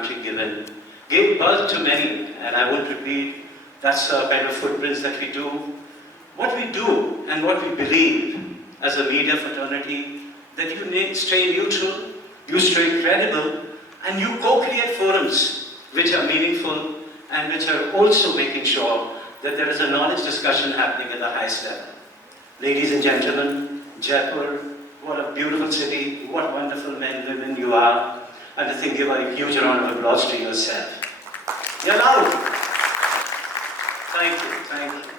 country given, gave birth to many, and I won't repeat, that's the kind of footprints that we do. What we do and what we believe as a media fraternity, that you stay neutral, you stay credible, and you co-create forums which are meaningful and which are also making sure that there is a knowledge discussion happening at the highest level. Ladies and gentlemen, Jaipur, what a beautiful city, what wonderful men and women you are, and I think give a huge round of applause to yourself. You're loud. Thank you, thank you.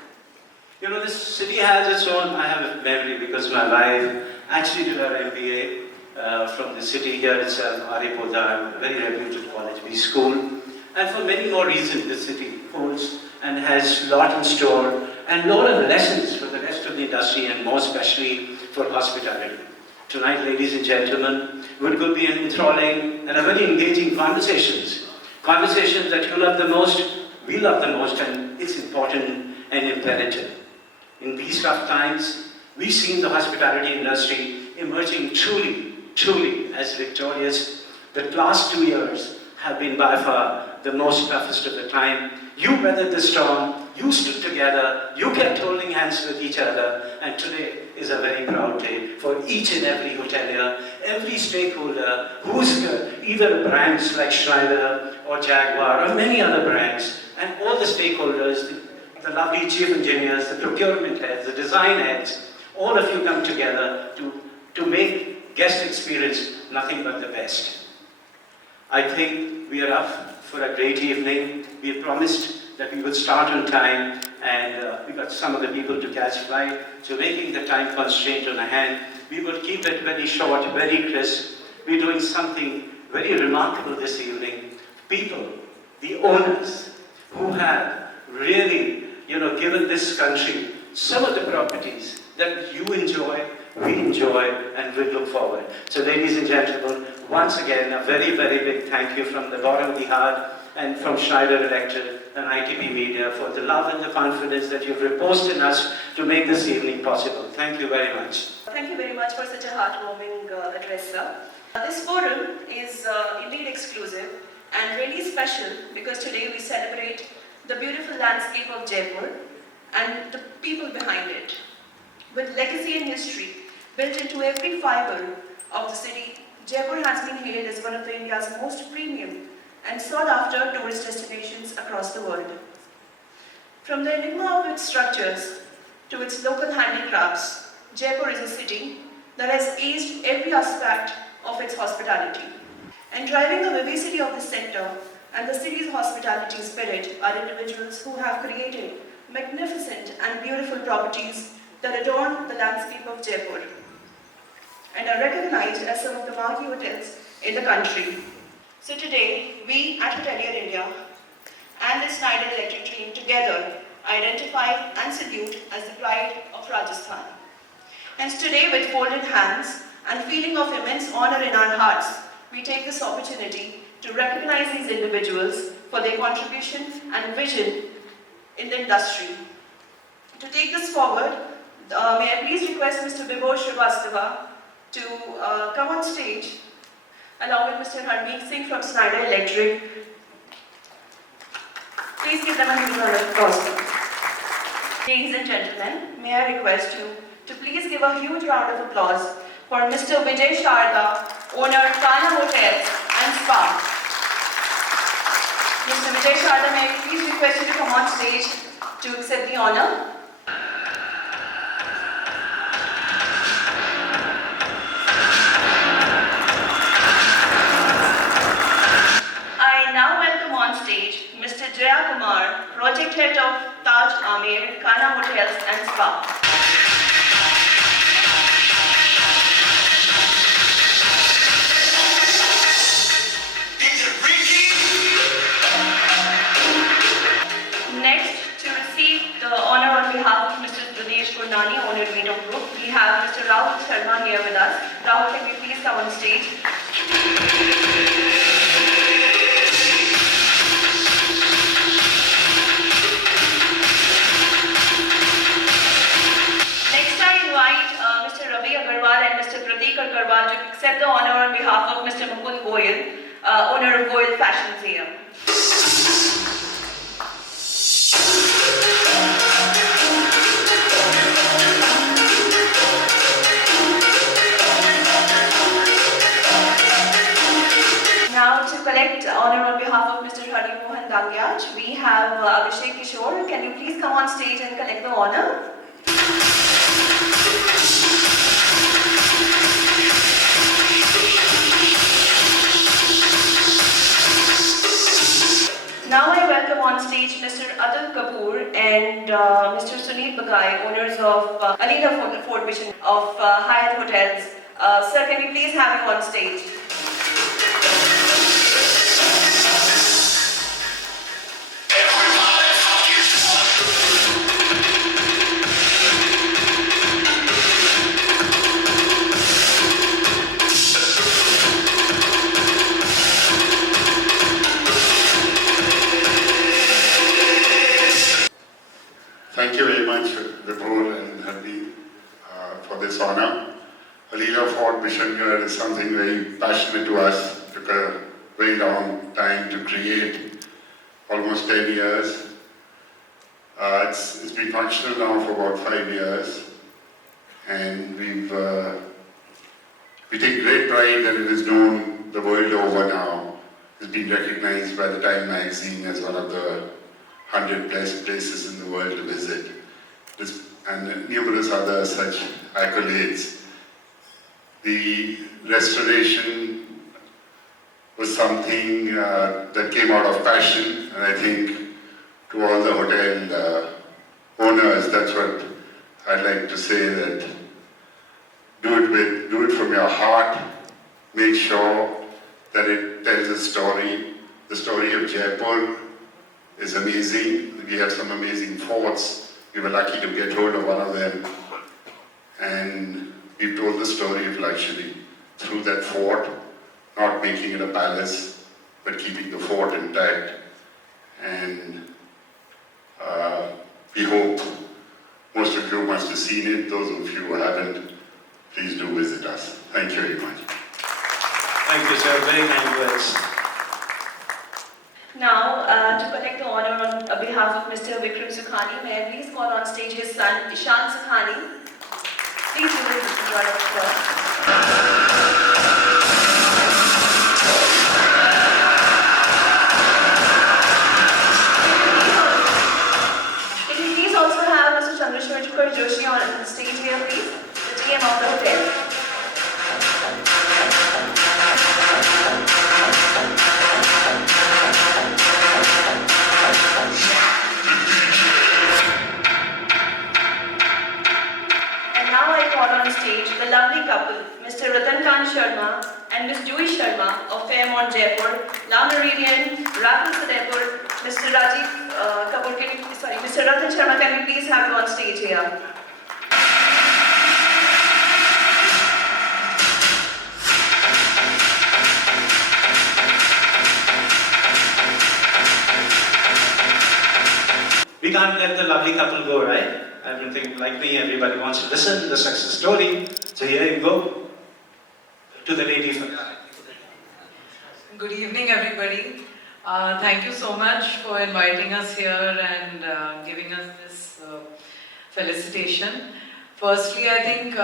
You know, this city has its own, I have a memory because my wife actually did her MBA from the city here itself, Aripoda, a very reputed college, B school. And for many more reasons, this city holds and has a lot in store and a lot of lessons for the rest of the industry and more especially for hospitality. Tonight, ladies and gentlemen, we will be enthralling and a very engaging conversations. Conversations that you love the most, we love the most, and it's important and imperative. In these tough times, we've seen the hospitality industry emerging truly as victorious. The last 2 years have been by far the most toughest of the time. You weathered the storm, you stood together, you kept holding hands with each other, and today is a very proud day for each and every hotelier, every stakeholder who's either brands like Schneider or Jaguar or many other brands, and all the stakeholders, the lovely chief engineers, the procurement heads, the design heads, all of you come together to make guest experience nothing but the best. I think we are up for a great evening. We had promised that we would start on time, and we got some of the people to catch flight. So making the time constraint on a hand, we will keep it very short, very crisp. We're doing something very remarkable this evening. People, the owners, who have really, given this country some of the properties that you enjoy, we enjoy, and we look forward. So ladies and gentlemen, once again, a very, very big thank you from the bottom of the heart and from Schneider Electric and ITP Media for the love and the confidence that you've reposed in us to make this evening possible. Thank you very much. Thank you very much for such a heartwarming address, sir. This forum is indeed exclusive and really special because today we celebrate the beautiful landscape of Jaipur and the people behind it. With legacy and history built into every fiber of the city, Jaipur has been hailed as one of India's most premium and sought-after tourist destinations across the world. From the enigma of its structures to its local handicrafts, Jaipur is a city that has aged every aspect of its hospitality. And driving the vivacity of the sector and the city's hospitality spirit are individuals who have created magnificent and beautiful properties that adorn the landscape of Jaipur and are recognized as some of the marquee hotels in the country. So today, we at Hotelier India and the Schneider Electric team together identify and salute as the pride of Rajasthan. Hence today, with folded hands and feeling of immense honor in our hearts, we take this opportunity to recognize these individuals for their contribution and vision in the industry. To take this forward, may I please request Mr. Vibhor Srivastava to come on stage along with Mr. Harmeet Singh from Schneider Electric. Please give them a huge round of applause. Ladies and gentlemen, may I request you to please give a huge round of applause for Mr. Vijay Sharda, owner Kana Hotels and Spa. Mr. Vijay Sharda, may I please request you to come on stage to accept the honor. I now welcome on stage Mr. Jaya Kumar, Project Head of Taj Amir, Kana Hotels and Spa. Owner Vito Group. We have Mr. Rahul Sharma here with us. Rahul, can you please come on stage? Next I invite Mr. Ravi Agarwal and Mr. Pratik Agarwal to accept the honor on behalf of Mr. Mukund Goyal, owner of Gold Fashions here. Now to collect honor on behalf of Mr. Hari Mohan Dangyaj, we have Abhishek Kishore. Can you please come on stage and collect the honor? Now I welcome on stage Mr. Atul Kapoor and Mr. Sunil Bagai, owners of Alila Fort Mission of Hyatt Hotels. Sir, can we please have you on stage? Thank you very much, Vipul and Hardeep, for this honor. Alila Fort Mission here is something very passionate to us. It took a very long time to create, almost 10 years. It's been functional now for about 5 years, and we take great pride that it is known the world over now. It's been recognized by the Time magazine as one of the 100 best places in the world to visit, and numerous other such accolades. The restoration was something that came out of passion, and I think to all the hotel owners, that's what I'd like to say, that do it from your heart. Make sure that it tells a story. The story of Jaipur is amazing. We have some amazing forts. We were lucky to get hold of one of them. And we've told the story of luxury through that fort, not making it a palace, but keeping the fort intact. And we hope most of you must have seen it. Those of you who haven't, please do visit us. Thank you very much. Thank you, sir. Very kind words. Now, to collect the honor on behalf of Mr. Vikram Sukhani, may I please call on stage his son, Ishan Sukhani. Please do this with your applause. Can you please also have Mr. Chandrasekhar Joshi on stage here, please? The GM of the hotel. On stage, the lovely couple, Mr. Ratan Sharma and Ms. Juhi Sharma of Fairmont Jaipur, La Meridian, Raffles Udaipur, Mr. Rajiv Kapoor, Mr. Ratan Sharma, can we please have you on stage here? We can't let the lovely couple go, right? Everything like me, everybody wants to listen to the success story. So here you go. To the lady first. Good evening, everybody. Thank you so much for inviting us here and giving us this felicitation. Firstly, I think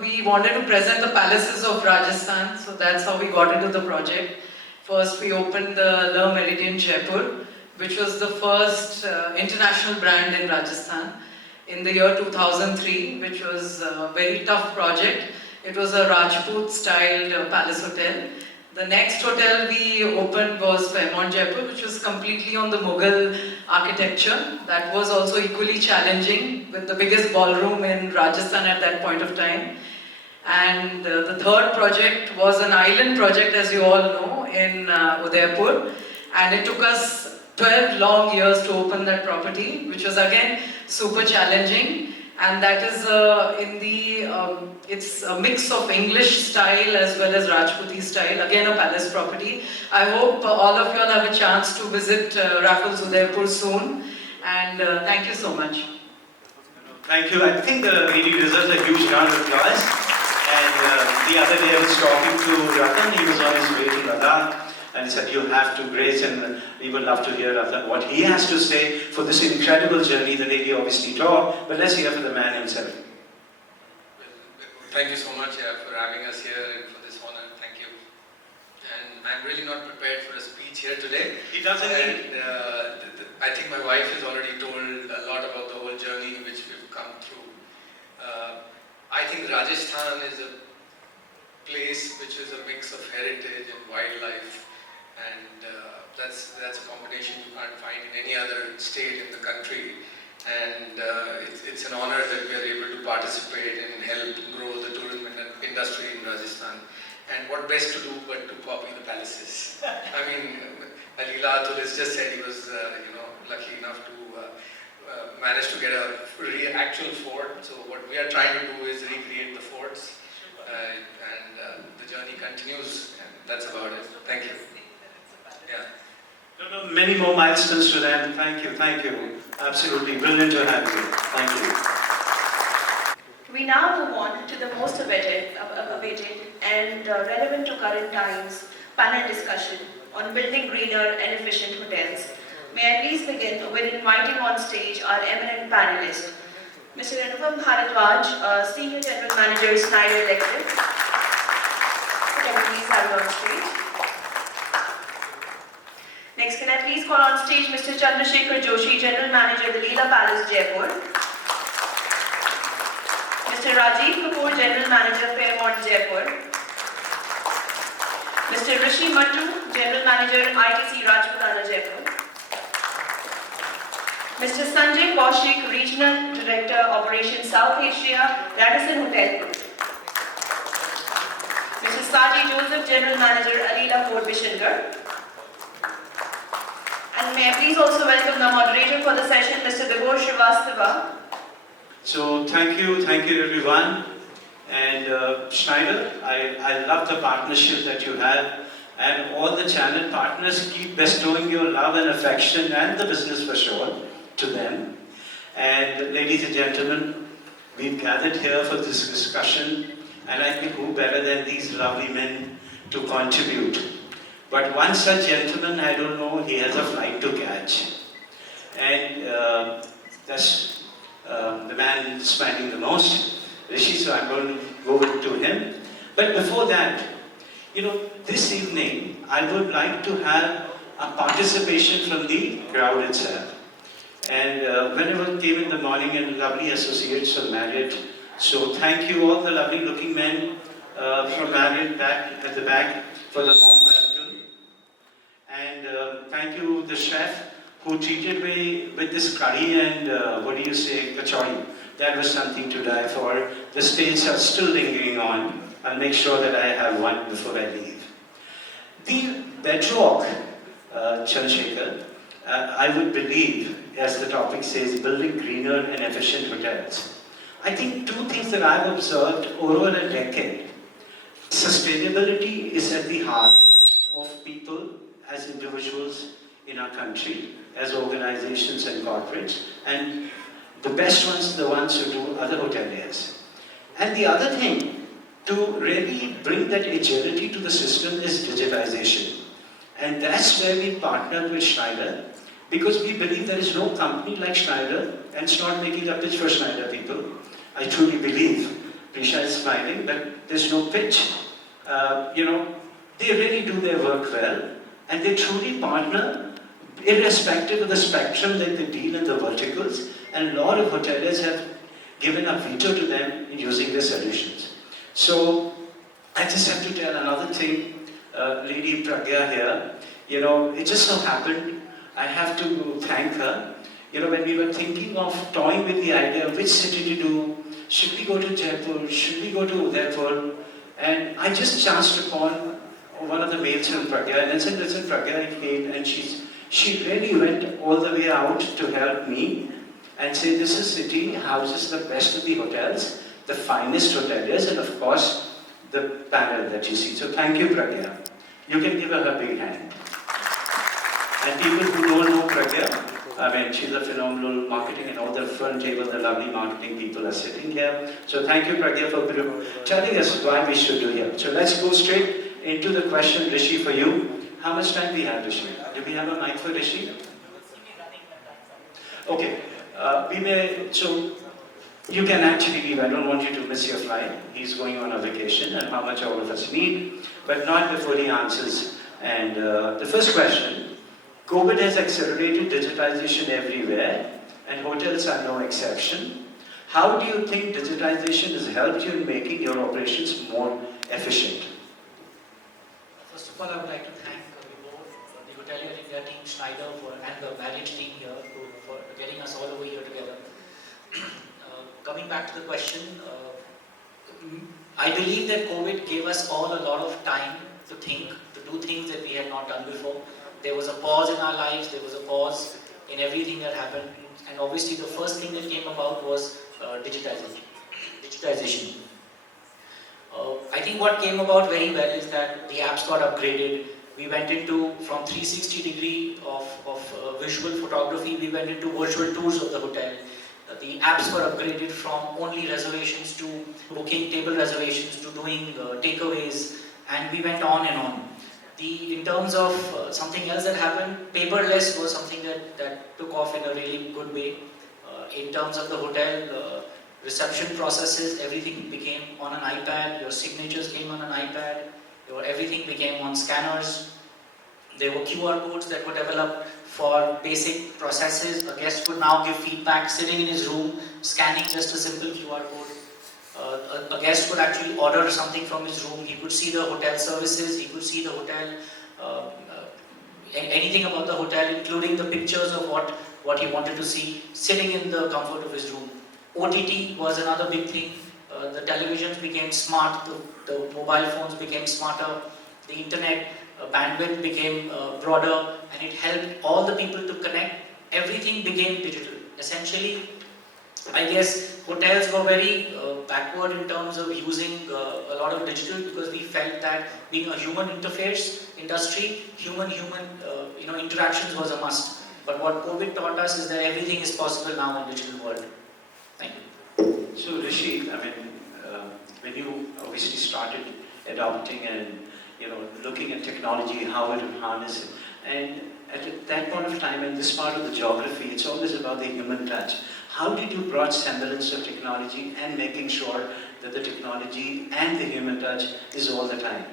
we wanted to present the palaces of Rajasthan, so that's how we got into the project. First, we opened the La Meridian Jaipur, which was the first international brand in Rajasthan in the year 2003, which was a very tough project. It was a Rajput-styled palace hotel. The next hotel we opened was Fairmont Jaipur, which was completely on the Mughal architecture. That was also equally challenging, with the biggest ballroom in Rajasthan at that point of time. And the third project was an island project, as you all know, in Udaipur. And it took us 12 long years to open that property, which was again super challenging. And that is it's a mix of English style as well as Rajputi style, again a palace property. I hope all of you all have a chance to visit Raffles Udaipur soon, and thank you so much. Thank you. I think the lady deserves a huge round of applause. And the other day I was talking to Ratan, he was on his way to Ladakh, and he said, you have to grace, and we would love to hear what he has to say for this incredible journey. The lady obviously talked, but let's hear from the man himself. Thank you so much for having us here and for this honor. Thank you. And I'm really not prepared for a speech here today. He doesn't need. I think my wife has already told a lot about the whole journey which we've come through. I think Rajasthan is a place which is a mix of heritage and wildlife, and that's a combination you can't find in any other state in the country. And it's an honor that we are able to participate and help grow the tourism industry in Rajasthan. And what best to do but to copy the palaces. I mean, Alila Atul has just said he was lucky enough to manage to get a actual fort. So what we are trying to do is recreate the forts, and the journey continues, and that's about it. Thank you. Yeah. Many more milestones to them. Thank you. Absolutely brilliant to have you. Thank you. We now move on to the most awaited and relevant to current times panel discussion on building greener and efficient hotels. May I please begin with inviting on stage our eminent panelist, Mr. Anupam Bharadwaj, Senior General Manager, Schneider Electric. Can we please have you on stage? Next, can I please call on stage Mr. Chandrasekhar Joshi, General Manager, the Leela Palace, Jaipur. Mr. Rajiv Kapoor, General Manager, Fairmont, Jaipur. Mr. Rishi Mattu, General Manager, ITC Rajputana, Jaipur. Mr. Sanjay Kaushik, Regional Director, Operations South Asia, Radisson Hotel Group. Mr. Saji Joseph, General Manager, Alila Fort Bishangarh. And may I please also welcome the moderator for the session, Mr. Vibhor Srivastava. So thank you everyone. And Schneider, I love the partnership that you have, and all the channel partners keep bestowing your love and affection and the business for sure to them. And ladies and gentlemen, we've gathered here for this discussion, and I think who better than these lovely men to contribute. But one such gentleman, I don't know, he has a flight to catch. And that's the man smiling the most, Rishi, so I'm going to go to him. But before that, this evening, I would like to have a participation from the crowd itself. And whenever came in the morning, and lovely associates of Marriott, so thank you all the lovely looking men from Marriott back at the back for the warm welcome. And thank you the chef who treated me with this curry and kachori. That was something to die for. The states are still lingering on. I'll make sure that I have one before I leave. The bedrock, Chandrasekhar, I would believe, as the topic says, building greener and efficient hotels. I think two things that I've observed over a decade. Sustainability is at the heart of people as individuals in our country, as organizations and corporates, and the best ones are the ones who do other hoteliers. And the other thing, to really bring that agility to the system is digitization. And that's where we partnered with Schneider, because we believe there is no company like Schneider, and it's not making a pitch for Schneider people. I truly believe, Prisha is smiling, but there's no pitch. They really do their work well, and they truly partner, irrespective of the spectrum that they deal in the verticals, and a lot of hoteliers have given a veto to them in using their solutions. So, I just have to tell another thing, Lady Pragya here, it just so happened, I have to thank her. When we were thinking of toying with the idea of which city to do, should we go to Jaipur, should we go to Udaipur, and I just chanced upon one of the mails from Pragya, and I said, listen, Pragya came, and she really went all the way out to help me and say, this is city houses the best of the hotels, the finest hoteliers, and of course, the panel that you see. So thank you, Pragya. You can give her a big hand. And people who don't know Pragya, she's a phenomenal marketing, and all the front table, the lovely marketing people are sitting here. So thank you, Pragya, for telling us why we should do here. So let's go straight into the question, Rishi, for you. How much time we have, Rishi? Do we have a mic for Rishi? Okay. So you can actually leave. I don't want you to miss your flight. He's going on a vacation, and how much all of us need, but not before he answers. And the first question, COVID has accelerated digitization everywhere, and hotels are no exception. How do you think digitization has helped you in making your operations more efficient? First of all, I would like to thank you both, the Hotelier India team, Schneider, and the marriage team here for getting us all over here together. Coming back to the question, I believe that COVID gave us all a lot of time to think, to do things that we had not done before. There was a pause in our lives, there was a pause in everything that happened, and obviously the first thing that came about was digitization. I think what came about very well is that the apps got upgraded. We went into, from 360 degree of visual photography, we went into virtual tours of the hotel. The apps were upgraded from only reservations to booking table reservations to doing takeaways, and we went on and on. In terms of something else that happened, paperless was something that took off in a really good way. In terms of the hotel, reception processes, everything became on an iPad, your signatures came on an iPad, everything became on scanners. There were QR codes that were developed for basic processes. A guest could now give feedback sitting in his room, scanning just a simple QR code. A guest could actually order something from his room. He could see the hotel services, he could see the hotel, anything about the hotel, including the pictures of what he wanted to see, sitting in the comfort of his room. OTT was another big thing. The televisions became smart, the mobile phones became smarter, the internet bandwidth became broader, and it helped all the people to connect. Everything became digital. Essentially, I guess hotels were very backward in terms of using a lot of digital, because we felt that being a human interface industry, human interactions was a must. But what COVID taught us is that everything is possible now in digital world. Thank you. So Rishi, when you obviously started adopting and looking at technology, how it would harness it, and at that point of time in this part of the geography, it's always about the human touch. How did you brought semblance of technology and making sure that the technology and the human touch is all the time?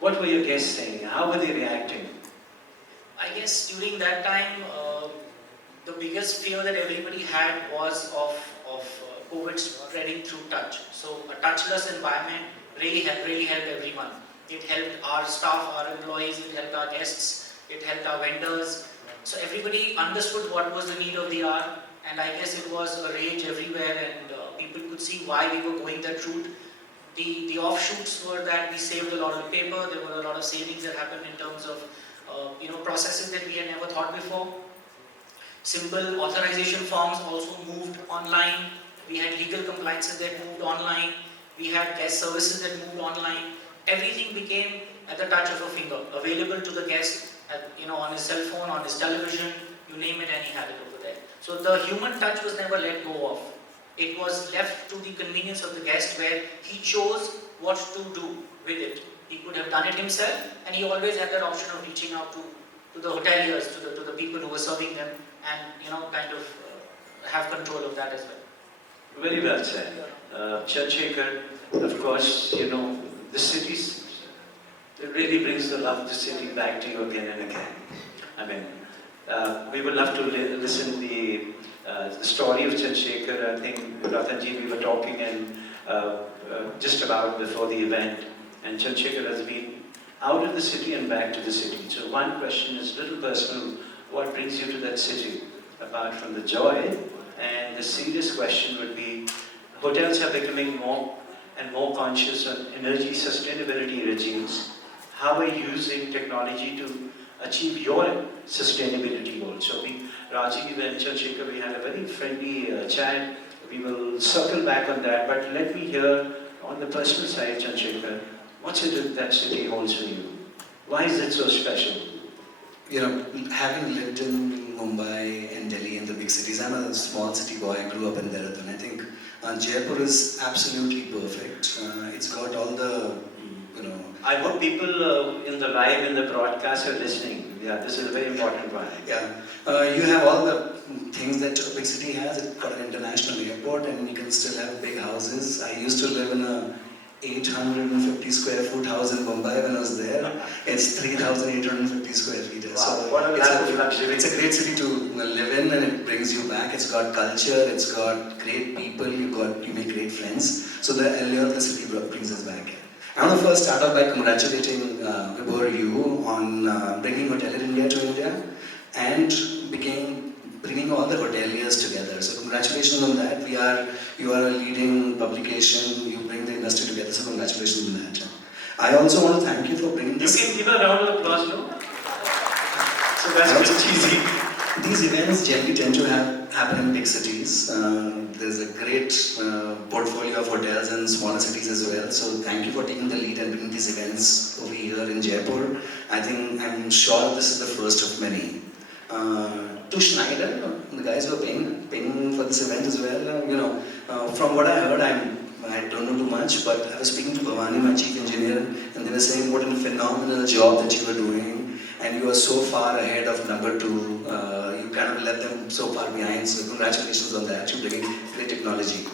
What were your guests saying? How were they reacting? I guess during that time, the biggest fear that everybody had was of COVID spreading through touch. So a touchless environment really helped everyone. It helped our staff, our employees, it helped our guests, it helped our vendors. So everybody understood what was the need of the hour, and I guess it was a rage everywhere, and people could see why we were going that route. The offshoots were that we saved a lot of paper. There were a lot of savings that happened in terms of processes that we had never thought before. Simple authorization forms also moved online. We had legal compliances that moved online. We had guest services that moved online. Everything became at the touch of a finger, available to the guest, on his cell phone, on his television, you name it, and he had it over there. So the human touch was never let go of. It was left to the convenience of the guest, where he chose what to do with it. He could have done it himself, and he always had that option of reaching out to the hoteliers, to the people who were serving them, and have control of that as well. Very well said. Chandrasekhar, of course, the cities, it really brings the love of the city back to you again and again. We would love to listen the story of Chandrasekhar. I think, Ratanji, we were talking just about before the event, and Chandrasekhar has been out of the city and back to the city. So one question is a little personal. What brings you to that city, apart from the joy? And the serious question would be, hotels are becoming more and more conscious of energy sustainability regimes. How are you using technology to achieve your sustainability goals? So Rajiv and Chandrasekhar, we had a very friendly chat. We will circle back on that, but let me hear on the personal side, Chandrasekhar, what's it that city holds for you? Why is it so special? Having lived in Mumbai and Delhi and the big cities, I'm a small city boy, I grew up in Dehradun. I think Jaipur is absolutely perfect. It's got all the, I hope people in the live, in the broadcast are listening. Yeah, this is a very important one. Yeah, you have all the things that a big city has. It's got an international airport, and you can still have big houses. I used to live in a 850 square foot house in Mumbai when I was there. It's 3,850 square feet. Wow, So what a lap of luxury. it's a great city to live in, and it brings you back. It's got culture, it's got great people, you make great friends. So the allure of the city brings us back. I want to first start off by congratulating Vibhor you on bringing Hoteler India to India and bringing all the hoteliers together. So congratulations on that. You are a leading publication. You bring the industry together. So congratulations on that. I also want to thank you for bringing You this. can give a round of applause, no? So that's a bit cheesy. These events generally tend to happen in big cities. There's a great portfolio of hotels in smaller cities as well. So thank you for taking the lead and bringing these events over here in Jaipur. I'm sure this is the first of many. To Schneider, the guys who are paying for this event as well. From what I heard, I don't know too much, but I was speaking to Bhavani, my chief engineer, and they were saying what a phenomenal job that you were doing, and you are so far ahead of number two. You kind of left them so far behind, so congratulations on that. You're bringing great technology.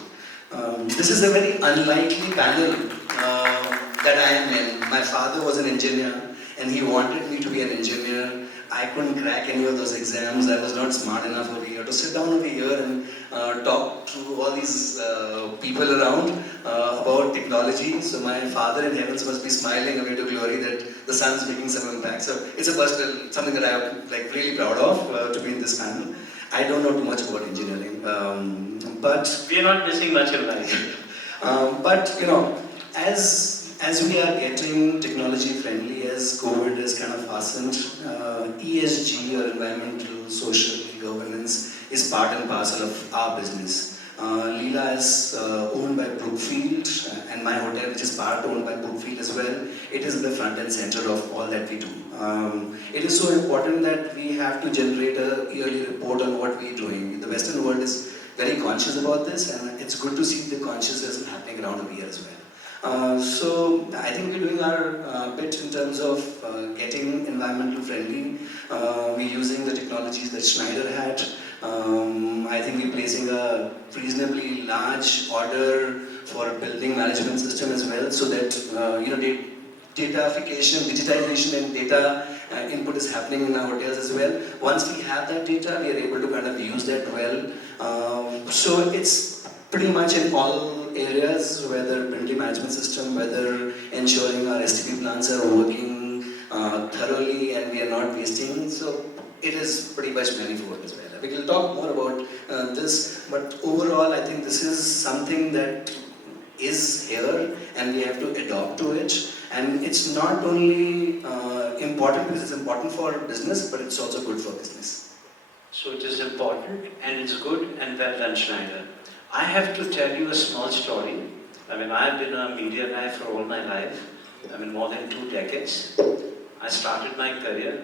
This is a very unlikely panel that I am in. My father was an engineer, and he wanted me to be an engineer. I couldn't crack any of those exams. I was not smart enough over here to sit down over here and talk to all these people around about technology. So my father in heavens must be smiling away to glory that the sun's making some impact. So it's a personal, something that I'm really proud of to be in this panel. I don't know too much about engineering, but We are not missing much in life. but as we are getting technology friendly, as COVID has kind of fastened, ESG or environmental, social governance is part and parcel of our business. Leela is owned by Brookfield, and my hotel, which is part owned by Brookfield as well, it is in the front and center of all that we do. It is so important that we have to generate a yearly report on what we are doing. The Western world is very conscious about this, and it's good to see the consciousness happening around over here as well. So I think we're doing our bit in terms of getting environmental friendly. We're using the technologies that Schneider had. I think we're placing a reasonably large order for a building management system as well, so that datafication, digitization and data input is happening in our hotels as well. Once we have that data, we are able to kind of use that well. So it's pretty much in all areas, whether building management system, whether ensuring our STP plants are working thoroughly and we are not wasting. So it is pretty much manifold as well. We will talk more about this, but overall I think this is something that is here and we have to adopt to it. And it's not only important because it's important for business, but it's also good for business. So it is important and it's good and well done, Schneider. I have to tell you a small story. I mean, I have been a media guy for all my life. I mean, more than 2 decades. I started my career.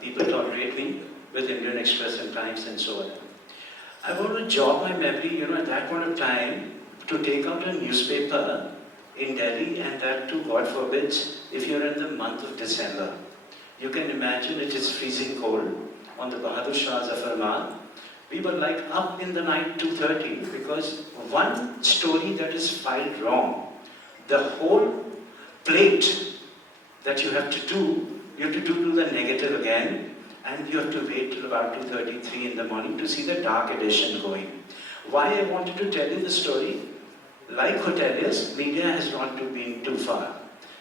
People tolerate me with Indian Express and Times and so on. I want to jog my memory, at that point of time, to take out a newspaper in Delhi, and that too, God forbids, if you're in the month of December. You can imagine it is freezing cold on the Bahadur Shah Zafar Marg. We were like up in the night 2:30 because one story that is filed wrong, the whole plate that you have to do the negative again, and you have to wait till about 2:33 in the morning to see the dark edition going. Why I wanted to tell you the story? Like hoteliers, media has not been too far,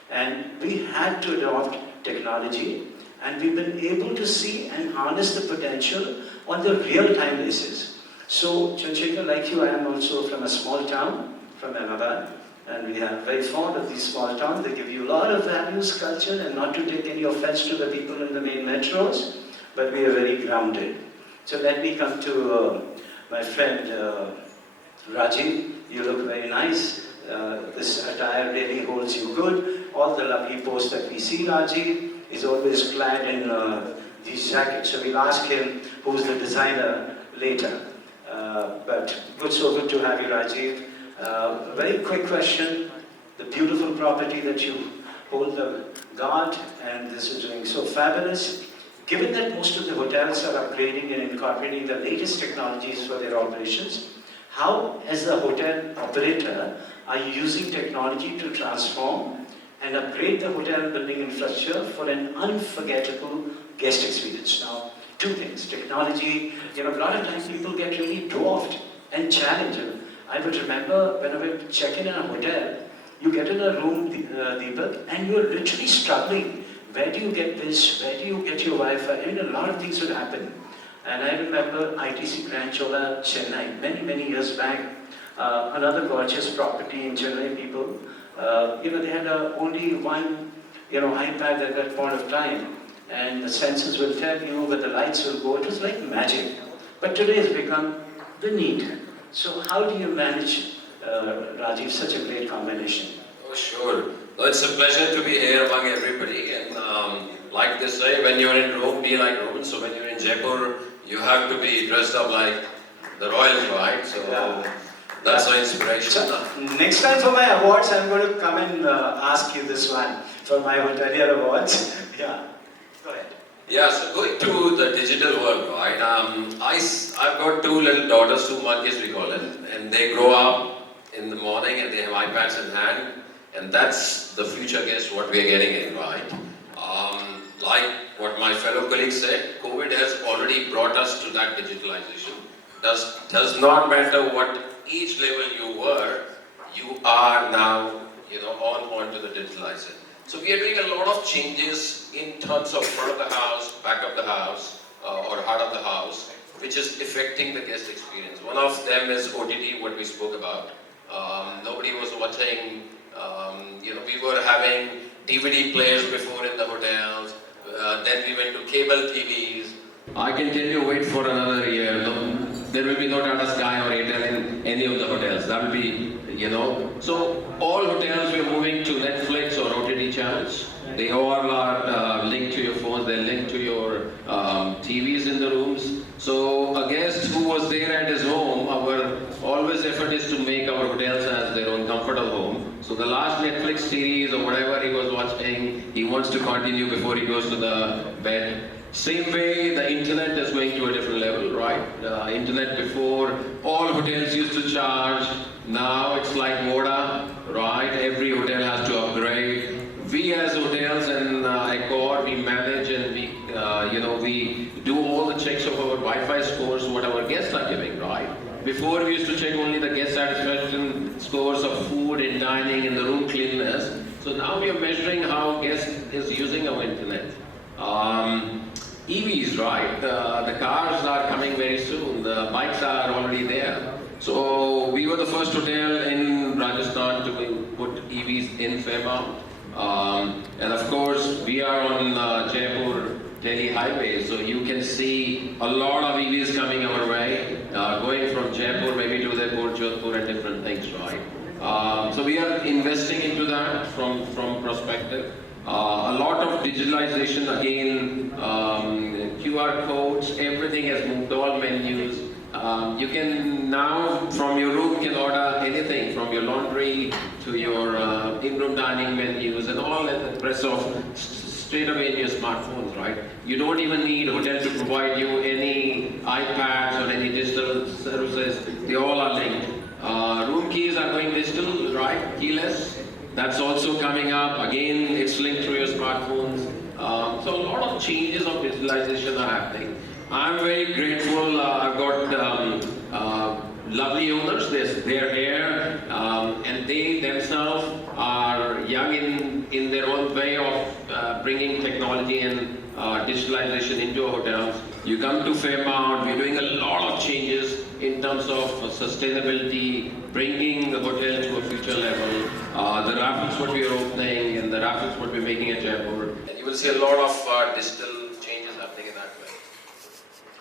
and we had to adopt technology, and we've been able to see and harness the potential on the real-time basis. So, Chandrasekhar, like you, I am also from a small town, from Ahmedabad, and we are very fond of these small towns. They give you a lot of values, culture, and not to take any offense to the people in the main metros, but we are very grounded. So let me come to my friend Rajiv. You look very nice. This attire really holds you good. All the lovely posts that we see, Rajiv is always clad in these jackets. So we'll ask him who's the designer later. But good to have you, Rajiv. Very quick question. The beautiful property that you hold the guard, and this is doing so fabulous. Given that most of the hotels are upgrading and incorporating the latest technologies for their operations, how, as a hotel operator, are you using technology to transform and upgrade the hotel building infrastructure for an unforgettable guest experience? Now, two things. Technology, a lot of times people get really dwarfed and challenged. I would remember when I would check in a hotel, you get in a room, Deepak, and you're literally struggling. Where do you get this? Where do you get your Wi-Fi? A lot of things would happen. And I remember ITC Grand Chola, Chennai, many, many years back, another gorgeous property in Chennai, people, they had only one, iPad at that point of time. And the sensors will tell you where the lights will go. It was like magic. But today has become the need. So how do you manage, Rajiv, such a great combination? Oh, sure. Well, it's a pleasure to be here among everybody. And like they say, when you're in Rome, be like Romans. So when you're in Jaipur, you have to be dressed up like the royals, right? So that's the inspiration. So, next time for my awards, I'm going to come and ask you this one for my hotelier awards. Yeah, go ahead. Yeah, so going to the digital world, right? I've got two little daughters, two monkeys we call it, and they grow up in the morning and they have iPads in hand, and that's the future guest what we are getting in, right? Like what my fellow colleagues said, COVID has already brought us to that digitalization. Does not matter what each level you were, you are now, on to the digitalization. So we are doing a lot of changes in terms of front of the house, back of the house, or heart of the house, which is affecting the guest experience. One of them is OTT, what we spoke about. Nobody was watching, we were having DVD players before in the hotels, then we went to cable TVs. I can tell you, wait for another year. There will be no Tata Sky or Airtel in any of the hotels. That will be, So all hotels we are moving to Netflix or OTT channels. They all are linked to your phones. They're linked to your TVs in the rooms. So a guest who was there at his home, our always effort is to make our hotels as their own comfortable home. So the last Netflix series or whatever he was watching, he wants to continue before he goes to the bed. Same way, the internet is going to a different level, right? Internet before, all hotels used to charge. Now it's like Voda, right? Every hotel has to upgrade. We as hotels and Accor, we manage and we do all the checks of our Wi-Fi scores, what our guests are giving, right? Before we used to check only the guest satisfaction scores of food and dining and the room cleanliness. So now we are measuring how guest is using our internet. EVs, right? The cars are coming very soon. The bikes are already there. So we were the first hotel in Rajasthan to put EVs in Fairmount. And of course, we are on Jaipur Delhi highway, so you can see a lot of EVs coming our way, going from Jaipur maybe to Udaipur, Jodhpur and different things, right? So we are investing into that from perspective. A lot of digitalization again, QR codes, everything has moved, all menus. You can now, from your room, can order anything, from your laundry to your in-room dining menus and all at the press of straight away in your smartphones, right? You don't even need hotel to provide you any iPads or any digital services. They all are linked. Room keys are going digital, right? Keyless. That's also coming up. Again, it's linked through your smartphones. So a lot of changes of digitalization are happening. I'm very grateful. I've got lovely owners. They're here, and they themselves are young in their own way of bringing technology and digitalization into hotels. You come to Fairmount, we're doing a lot of changes in terms of sustainability, bringing the hotel to a future level. The raffles what we are opening and the raffles what we're making at Jaipur. And you will see a lot of digital changes happening in that way.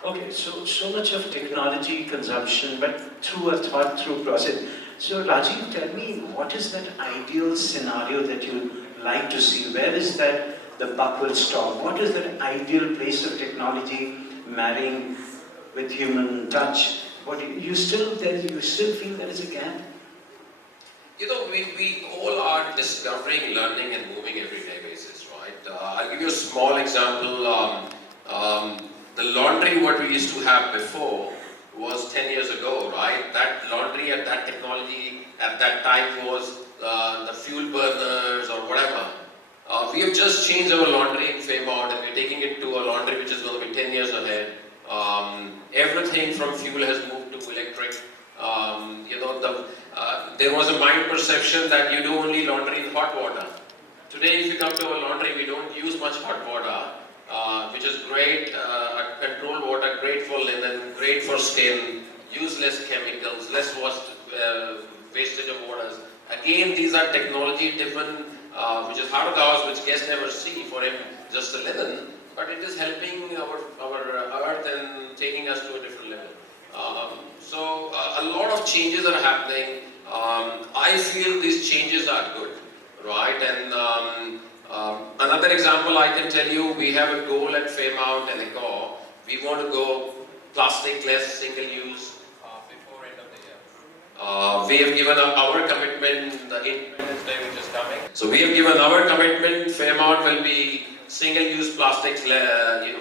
Okay, so much of technology consumption, but through a thought-through process. So Rajiv, tell me, what is that ideal scenario that you like to see? Where is that the buck will stop? What is that ideal place of technology marrying with human touch? You still feel there is a gap? You know, we all are discovering, learning and moving everyday basis, right? I'll give you a small example. The laundry what we used to have before was 10 years ago, right? That laundry and that technology at that time was the fuel burners or whatever. We have just changed our laundry in Fairmont and we're taking it to a laundry which is going to be 10 years ahead. Everything from fuel has moved to electric. You know, there was a mind perception that you do only laundry in hot water. Today, if you come to a laundry, we don't use much hot water, which is great, controlled water, great for linen, great for skin, use less chemicals, less wastage of waters. Again, these are technology-driven, which is hard house, which guests never see. For him, just a linen, but it is helping our earth and taking us to a different level. So a lot of changes are happening. I feel these changes are good, right? And another example I can tell you, we have a goal at Fairmount and Accor. We want to go plastic-less, single-use before end of the year. We have given up our commitment, the Independence Day which is coming. So we have given our commitment, Fairmount will be single-use plastics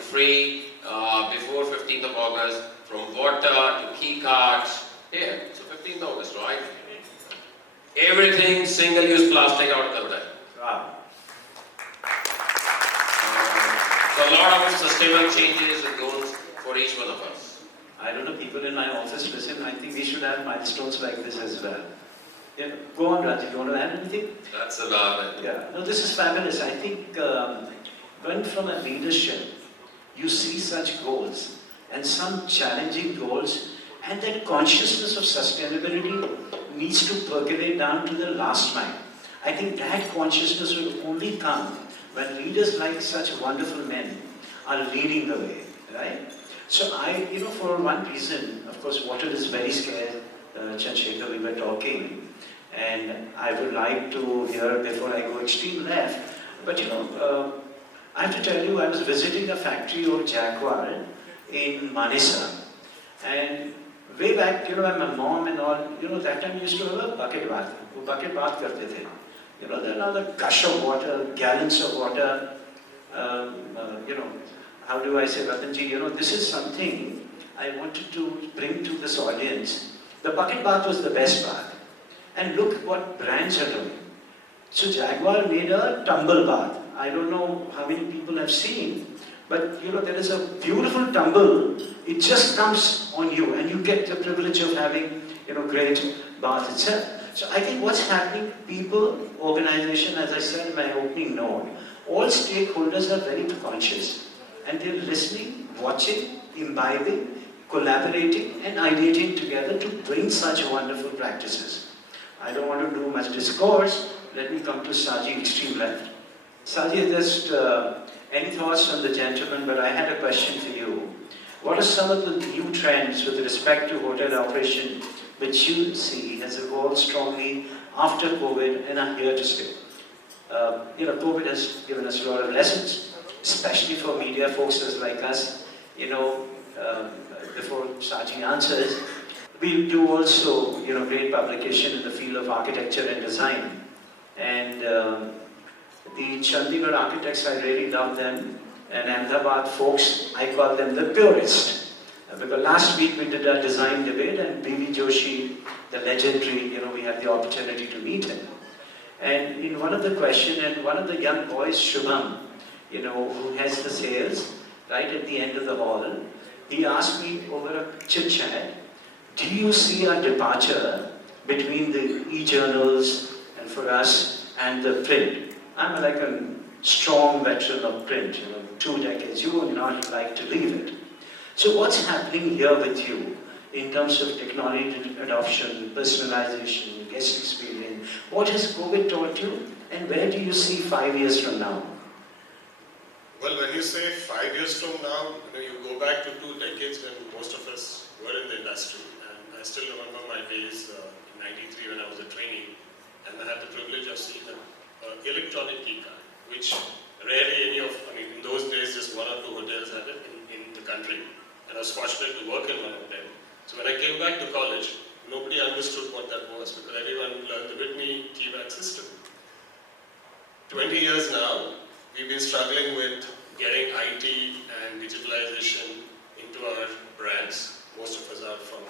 free before 15th of August. From water to key cards, here, so 15th August, right? Everything single-use plastic out of the way. Wow. So a lot of sustainable changes and goals for each one of us. I don't know, people in my office listen, I think we should have milestones like this as well. Yeah, go on, Raj, you want to add anything? That's about it. Yeah, no, this is fabulous. I think when from a leadership, you see such goals and some challenging goals, and that consciousness of sustainability needs to percolate down to the last mile. I think that consciousness will only come when leaders like such wonderful men are leading the way, right? So for one reason, of course, water is very scarce. Chandrasekhar, we were talking, and I would like to hear before I go extreme left, but I have to tell you, I was visiting a factory of Jaguar in Manisa, and way back, when my mom and all, that time used to have a bucket bath. वो bucket bath करते थे. There are the gush of water, gallons of water. How do I say, Ratanji? This is something I wanted to bring to this audience. The bucket bath was the best bath, and look what brands are doing. So Jaguar made a tumble bath. I don't know how many people have seen. But there is a beautiful tumble. It just comes on you, and you get the privilege of having great bath itself. So I think what's happening, people, organization, as I said in my opening note, all stakeholders are very conscious, and they're listening, watching, imbibing, collaborating, and ideating together to bring such wonderful practices. I don't want to do much discourse. Let me come to Saji, extreme left. Saji, just any thoughts on the gentleman, but I had a question for you. What are some of the new trends with respect to hotel operation which you see has evolved strongly after COVID and are here to stay? COVID has given us a lot of lessons, especially for media folks like us. Before Saji answers, we do also, great publication in the field of architecture and design. And the Chandigarh architects, I really love them, and Ahmedabad folks, I call them the purist. Because last week we did a design debate, and B.V. Joshi, the legendary, we had the opportunity to meet him. And in one of the questions, and one of the young boys, Shubham, who has the sales, right at the end of the hall, he asked me over a chit-chat, do you see a departure between the e-journals and for us and the print? I'm like a strong veteran of print, 2 decades. You would not like to leave it. So what's happening here with you in terms of technology adoption, personalization, guest experience? What has COVID taught you, and where do you see 5 years from now? Well, when you say 5 years from now, you go back to 2 decades when most of us were in the industry. And I still remember my days in '93 when I was a trainee, and I had the privilege of seeing an electronic key card, which rarely in those days just 1 or 2 hotels had it in the country. And I was fortunate to work in one of them. So when I came back to college, nobody understood what that was because everyone learned the Whitney keyback system. 20 years now, we've been struggling with getting IT and digitalization into our brands. Most of us are from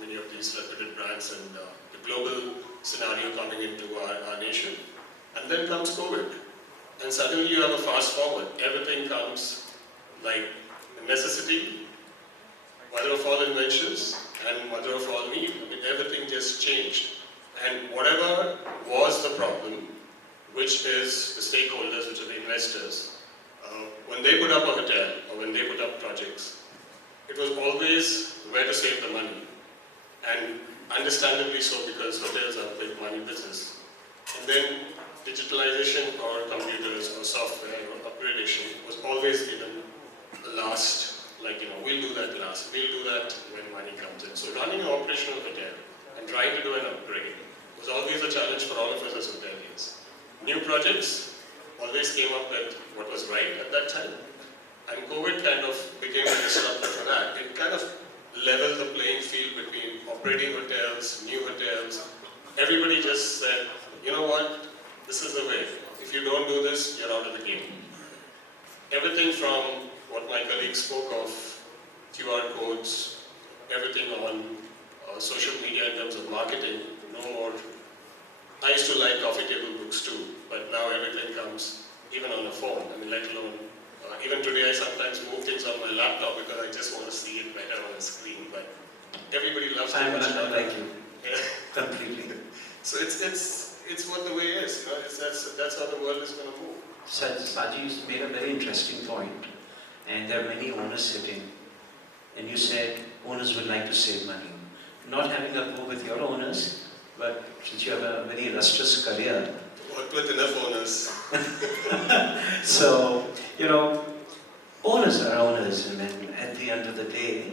many of these reputed brands and the global scenario coming into our nation. And then comes COVID. And suddenly you have a fast forward. Everything comes like a necessity, mother of all inventions, and mother of all need. I mean, everything just changed. And whatever was the problem, which is the stakeholders, which are the investors, when they put up a hotel or when they put up projects, it was always where to save the money. And understandably so, because hotels are a big money business. And then digitalization or computers or software or upgradation was always given the last, we'll do that last, we'll do that when money comes in. So running an operational hotel and trying to do an upgrade was always a challenge for all of us as hoteliers. New projects always came up with what was right at that time. And COVID kind of became a disruptor for that. It kind of leveled the playing field between operating hotels, new hotels. Everybody just said, you know what, this is the way. If you don't do this, you're out of the game. Everything from what my colleague spoke of, QR codes, everything on social media in terms of marketing, no more. I used to like coffee table books too, but now everything comes even on a phone. I mean, let alone, even today I sometimes move things on my laptop because I just want to see it better on the screen, but everybody loves to watch it. I'm like you, Yeah. completely. So it's what the way is, that's how the world is going to move. Saji, you made a very interesting point, and there are many owners sitting, and you said owners would like to save money. Not having a go with your owners, but since you have a very illustrious career. Worked with enough owners. So, owners are owners, and then at the end of the day,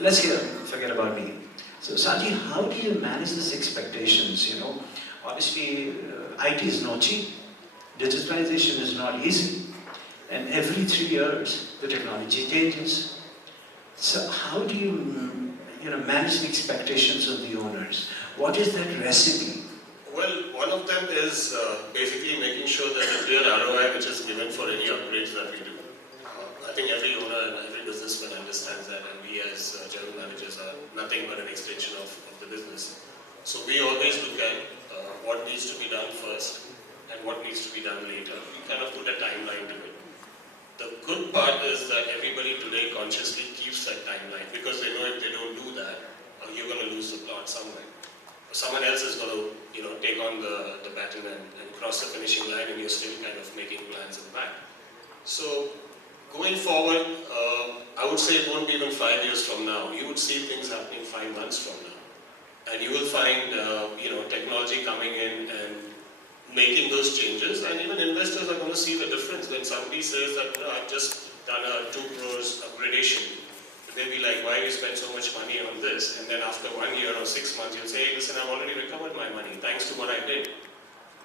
let's forget about me. So, Saji, how do you manage these expectations? Obviously, IT is not cheap. Digitalization is not easy. And every 3 years, the technology changes. So, how do you manage the expectations of the owners? What is that recipe? Well, one of them is basically making sure that the clear ROI which is given for any upgrades that we do. I think every owner and every businessman understands that, and we as general managers are nothing but an extension of the business. So we always look at what needs to be done first and what needs to be done later. We kind of put a timeline to it. The good part is that everybody today consciously keeps that timeline because they know if they don't do that, you're going to lose the plot somewhere. Someone else is going to, take on the baton and cross the finishing line, and you're still kind of making plans in the back. So going forward, I would say it won't be even 5 years from now. You would see things happening 5 months from now, and you will find, technology coming in and making those changes, and even investors are going to see the difference when somebody says that, I've just done a 2 crores upgradation. They'll be like, why you spend so much money on this? And then after 1 year or 6 months, you'll say, hey, listen, I've already recovered my money thanks to what I did.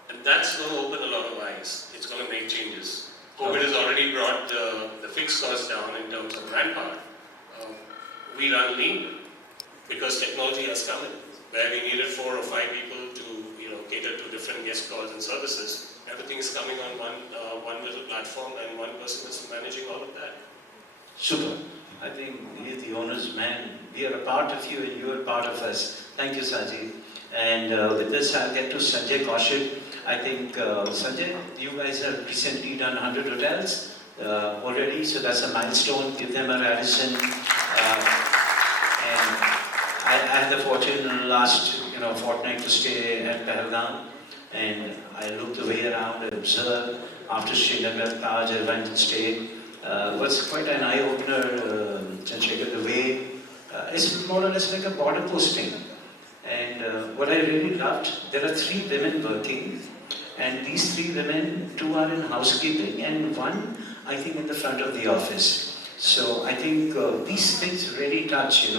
And that's going to open a lot of eyes. It's going to make changes. COVID has already brought the fixed costs down in terms of manpower. We run lean because technology has come in. Where we needed 4 or 5 people to cater to different guest calls and services, everything is coming on one little platform, and one person is managing all of that. Super. I think you're the owner's man. We are a part of you and you are part of us. Thank you, Saji. And with this, I'll get to Sanjay Kaushik. I think, Sanjay, you guys have recently done 100 hotels already, so that's a milestone. Give them a Radisson. And I had the fortune last fortnight to stay at Pahalgam, and I looked the way around and observed. After Srinagar, Taj, I went and stayed. Was quite an eye-opener, Chandrasekhar, the way it's more or less like a border posting. And what I really loved, there are 3 women working, and these 3 women, 2 are in housekeeping and 1, I think, in the front of the office. So I think these things really touch,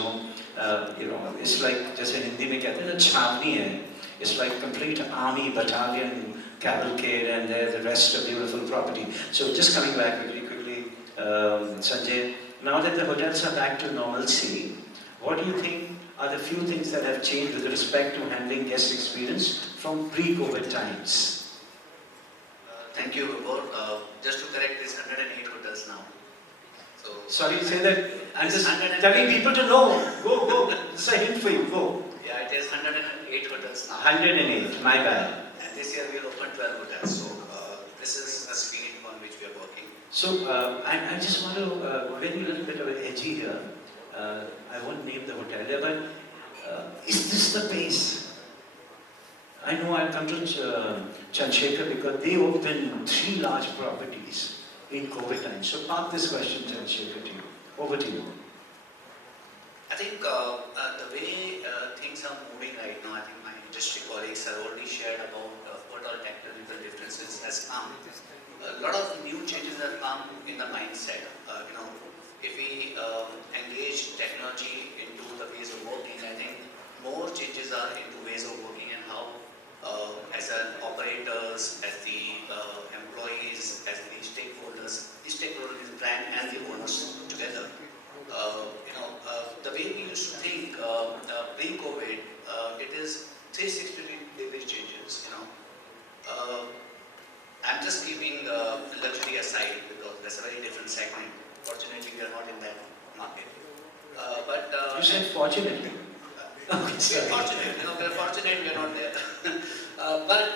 it's like, just in Hindi mein kehte hain na, chhavni hai. It's like complete army, battalion, cavalcade, and the rest of beautiful property. So just coming back really quickly, Sanjay, now that the hotels are back to normalcy, what what do you think are the few things that have changed with respect to handling guest experience from pre-COVID times? Thank you, Vibhor. Just to correct this, 108 hotels now. So, Sorry, say that. I'm just 108 telling people to know. Go, go. This is a hint for you. Go. yeah, it is 108 hotels now. 108. My bad. And this year we will open 12 hotels. So this is a speed on which we are working. So I just want to very little bit of an edgy here. I won't name the hotelier, but is this the pace? I know I've come to Chandrasekhar because they opened 3 large properties in COVID times. So park this question, Chandrasekhar, to you. Over to you. I think the way things are moving right now, I think my industry colleagues have already shared about what all technical differences has come. A lot of new changes have come in the mindset. If we engage technology into the ways of working, I think more changes are into ways of working and how, as an operators, as the employees, as the stakeholders is brand and the owners together. The way we used to think pre-COVID, it is 360-degree changes. I'm just keeping luxury aside because that's a very different segment. Fortunately, we are not in that market. You said fortunately. We are fortunate. We are fortunate we are not there. But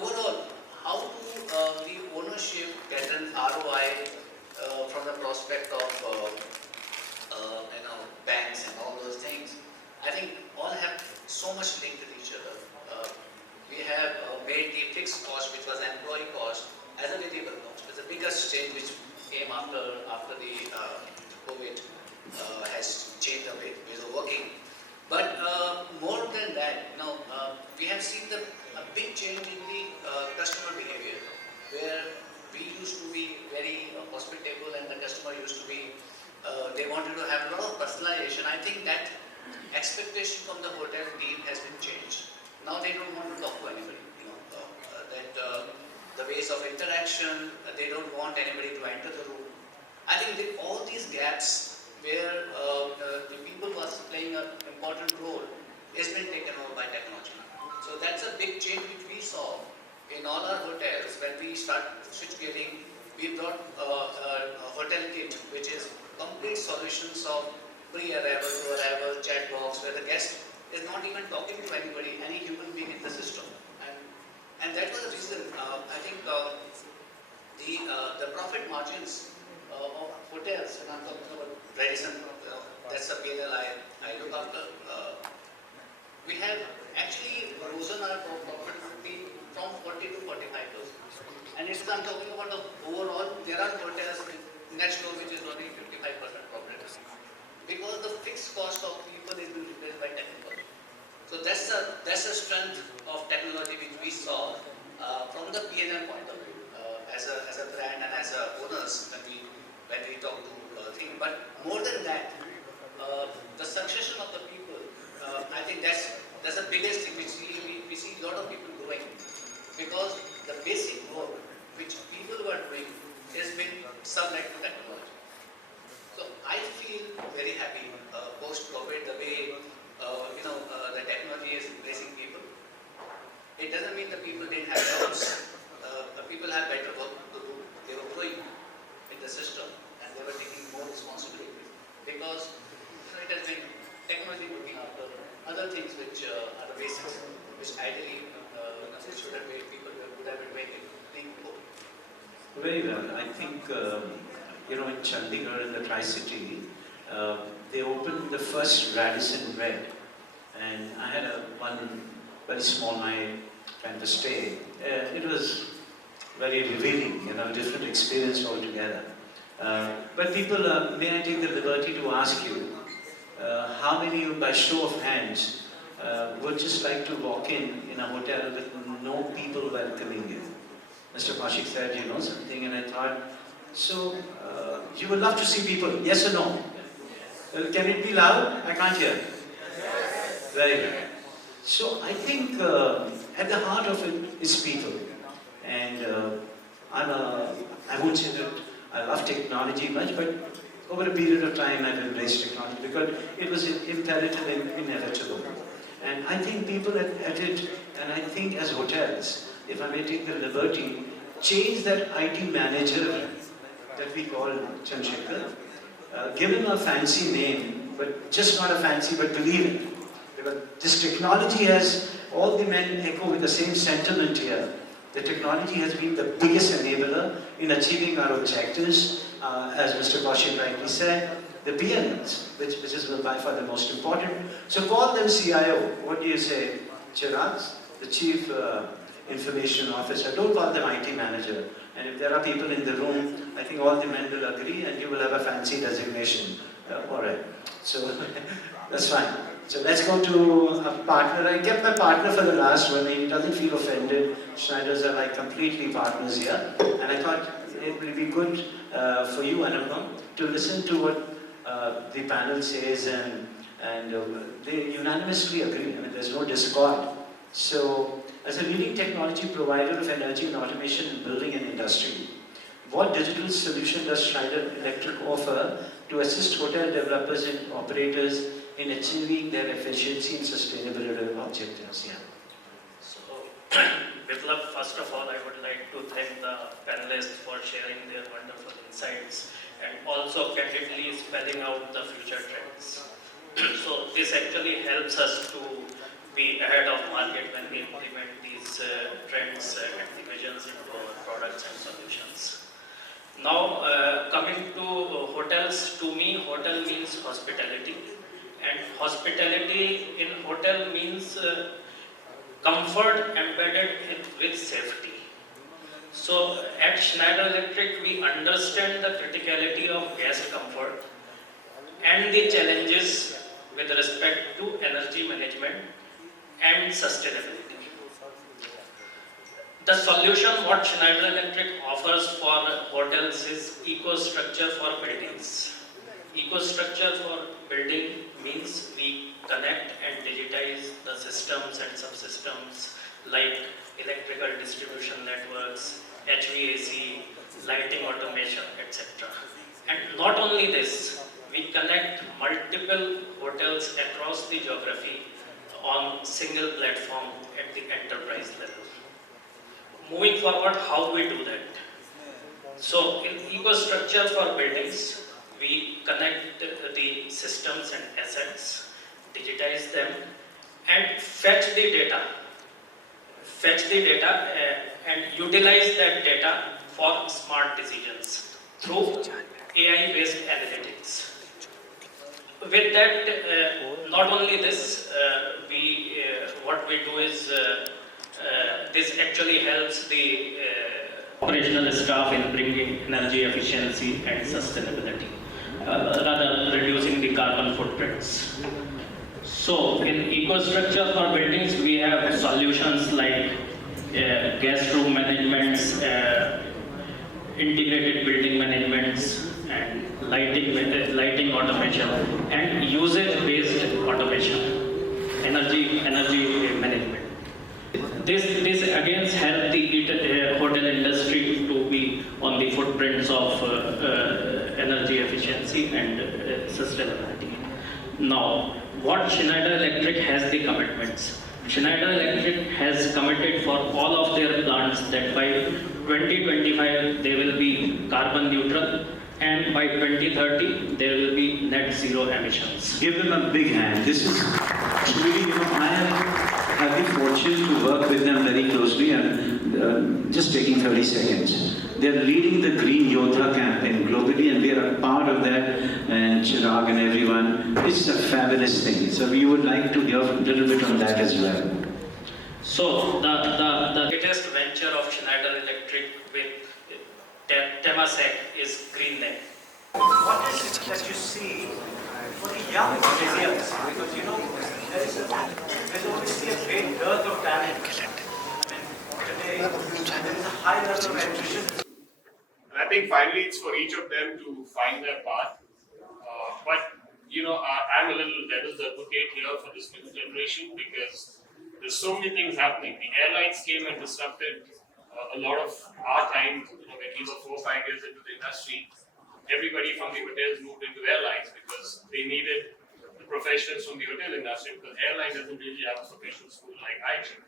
overall, how do the ownership get an ROI from the prospect of banks and all those things? I think all have so much linked with each other. We have made the fixed cost, which was employee cost, as a variable cost. It's the biggest change which came after the COVID has changed the ways of working. But more than that, we have seen a big change in the customer behavior, where we used to be very hospitable and the customer used to be, they wanted to have a lot of personalization. I think that expectation from the hotel team has been changed. Now they don't want to talk to anybody. The ways of interaction, they don't want anybody to enter the room. I think all these gaps where the people who are playing an important role has been taken over by technology. So that's a big change which we saw in all our hotels. When we start switch gearing, we brought a hotel kit, which is complete solutions of pre-arrival to arrival chat box, where the guest is not even talking to anybody, any human being in the system. And that was the reason, I think the profit margins of hotels, and I'm talking about Radisson, that's the PNL I look after. We have actually risen our profit from 40 to 45%. And it's, I'm talking about the overall, there are hotels next door which is only 55% profit. Because the fixed cost of people is being replaced by technology. So that's the strength of technology which we saw from the P&L point of view, as a brand and as a owners when we talk to things. But more than that, the succession of the people, I think that's the biggest thing which we see a lot of people growing, because the basic work which people were doing has been subject to technology. So I feel very happy post-COVID, the way the technology is replacing people. It doesn't mean the people didn't have jobs. The people have better work to do. They were growing in the system and they were taking more responsibility, because it has been technology looking after other things which are the basics, which ideally should have made people would have been making before. Very well. I think, in Chandigarh, in the Tri-City, they opened the first Radisson Red. And I had one very small night kind of stay. It was very revealing, different experience altogether. But people, may I take the liberty to ask you, how many, by show of hands, would just like to walk in a hotel with no people welcoming you? Mr. Kaushik said, something, and I thought, so you would love to see people, yes or no? Can it be loud? I can't hear. Very well. So I think at the heart of it is people. And I won't say that I love technology much, but over a period of time I've embraced technology because it was imperative and inevitable. And I think people at it, and I think as hotels, if I may take the liberty, change that IT manager that we call Chandrasekhar, give him a fancy name, but just not a fancy, but believe it. Because this technology has, all the men echo with the same sentiment here. The technology has been the biggest enabler in achieving our objectives, as Mr. Kaushik rightly said, the PLNs, which is by far the most important. So call them CIO. What do you say, Chirag, the Chief Information Officer? Don't call them IT manager. And if there are people in the room, I think all the men will agree and you will have a fancy designation. All right. So that's fine. So let's go to a partner. I kept my partner for the last one. He doesn't feel offended. Schneiders are like completely partners here. And I thought it will be good for you, Anupam, to listen to what the panel says and they unanimously agree. I mean, there's no discord. So, as a leading technology provider of energy and automation in building and industry, what digital solution does Schneider Electric offer to assist hotel developers and operators in achieving their efficiency and sustainability objectives? Yeah. So, Biplab, first of all, I would like to thank the panelists for sharing their wonderful insights and also candidly spelling out the future trends. So this actually helps us to be ahead of market when we implement these trends and divisions into our products and solutions. Now, coming to hotels, to me, hotel means hospitality, and hospitality in hotel means comfort embedded with safety. So at Schneider Electric, we understand the criticality of guest comfort and the challenges with respect to energy management and sustainability. The solution what Schneider Electric offers for hotels is EcoStructure for buildings. EcoStructure for building means we connect and digitize the systems and subsystems like electrical distribution networks, HVAC, lighting automation, etc. And not only this, we connect multiple hotels across the geography on single platform at the enterprise level. Moving forward, how we do that? So in EcoStructure for buildings, we connect the systems and assets, digitize them, and fetch the data and utilize that data for smart decisions through AI-based analytics. With that, not only this, what we do is this actually helps the operational staff in bringing energy efficiency and sustainability, rather reducing the carbon footprints. So in EcoStructure for buildings, we have solutions like guest room managements, integrated building managements, and lighting automation, and usage-based automation, energy management. This again helps the hotel industry to be on the footprints of energy efficiency and sustainability. Now, what Schneider Electric has the commitments? Schneider Electric has committed for all of their plants that by 2025 they will be carbon neutral, and by 2030 there will be net zero emissions. Give them a big hand. This is really, I have been fortunate to work with them very closely, and just taking 30 seconds. They're leading the Green Yodha campaign globally, and we are a part of that, and Chirag and everyone. It's a fabulous thing. So we would like to hear a little bit on that as well. So the latest venture of Schneider Electric with Temasek is GreenNet. What is it that you see for the young engineers? Because there's obviously a great dearth of talent. Today, there is a high level of attrition. And I think finally it's for each of them to find their path. I'm a little devil's advocate here for this new generation because there's so many things happening. The airlines came and disrupted a lot of our time when we were 4 or 5 years into the industry. everybody from the hotels moved into airlines because they needed the professionals from the hotel industry because airline doesn't really have a professional school like IT.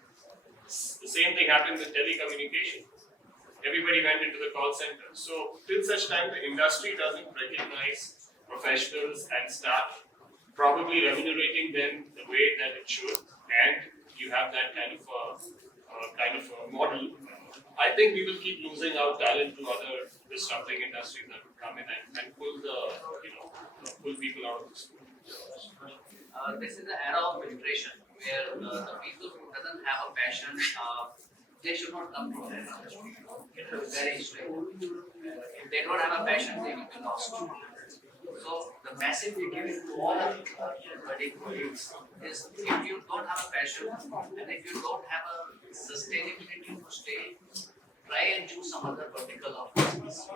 The same thing happened with telecommunication. Everybody went into the call center. So till such time the industry doesn't recognize professionals and staff, probably remunerating them the way that it should, and you have that kind of a model, I think we will keep losing our talent to other disrupting industries that would come in and pull pull people out of the school. This is the era of filtration where the people who doesn't have a passion, they should not come to that industry. It is very straight. If they don't have a passion, they will be lost. So the message we give it to all of budding colleagues is if you don't have a passion and if you don't have a sustainability to stay, try and choose some other vertical of business.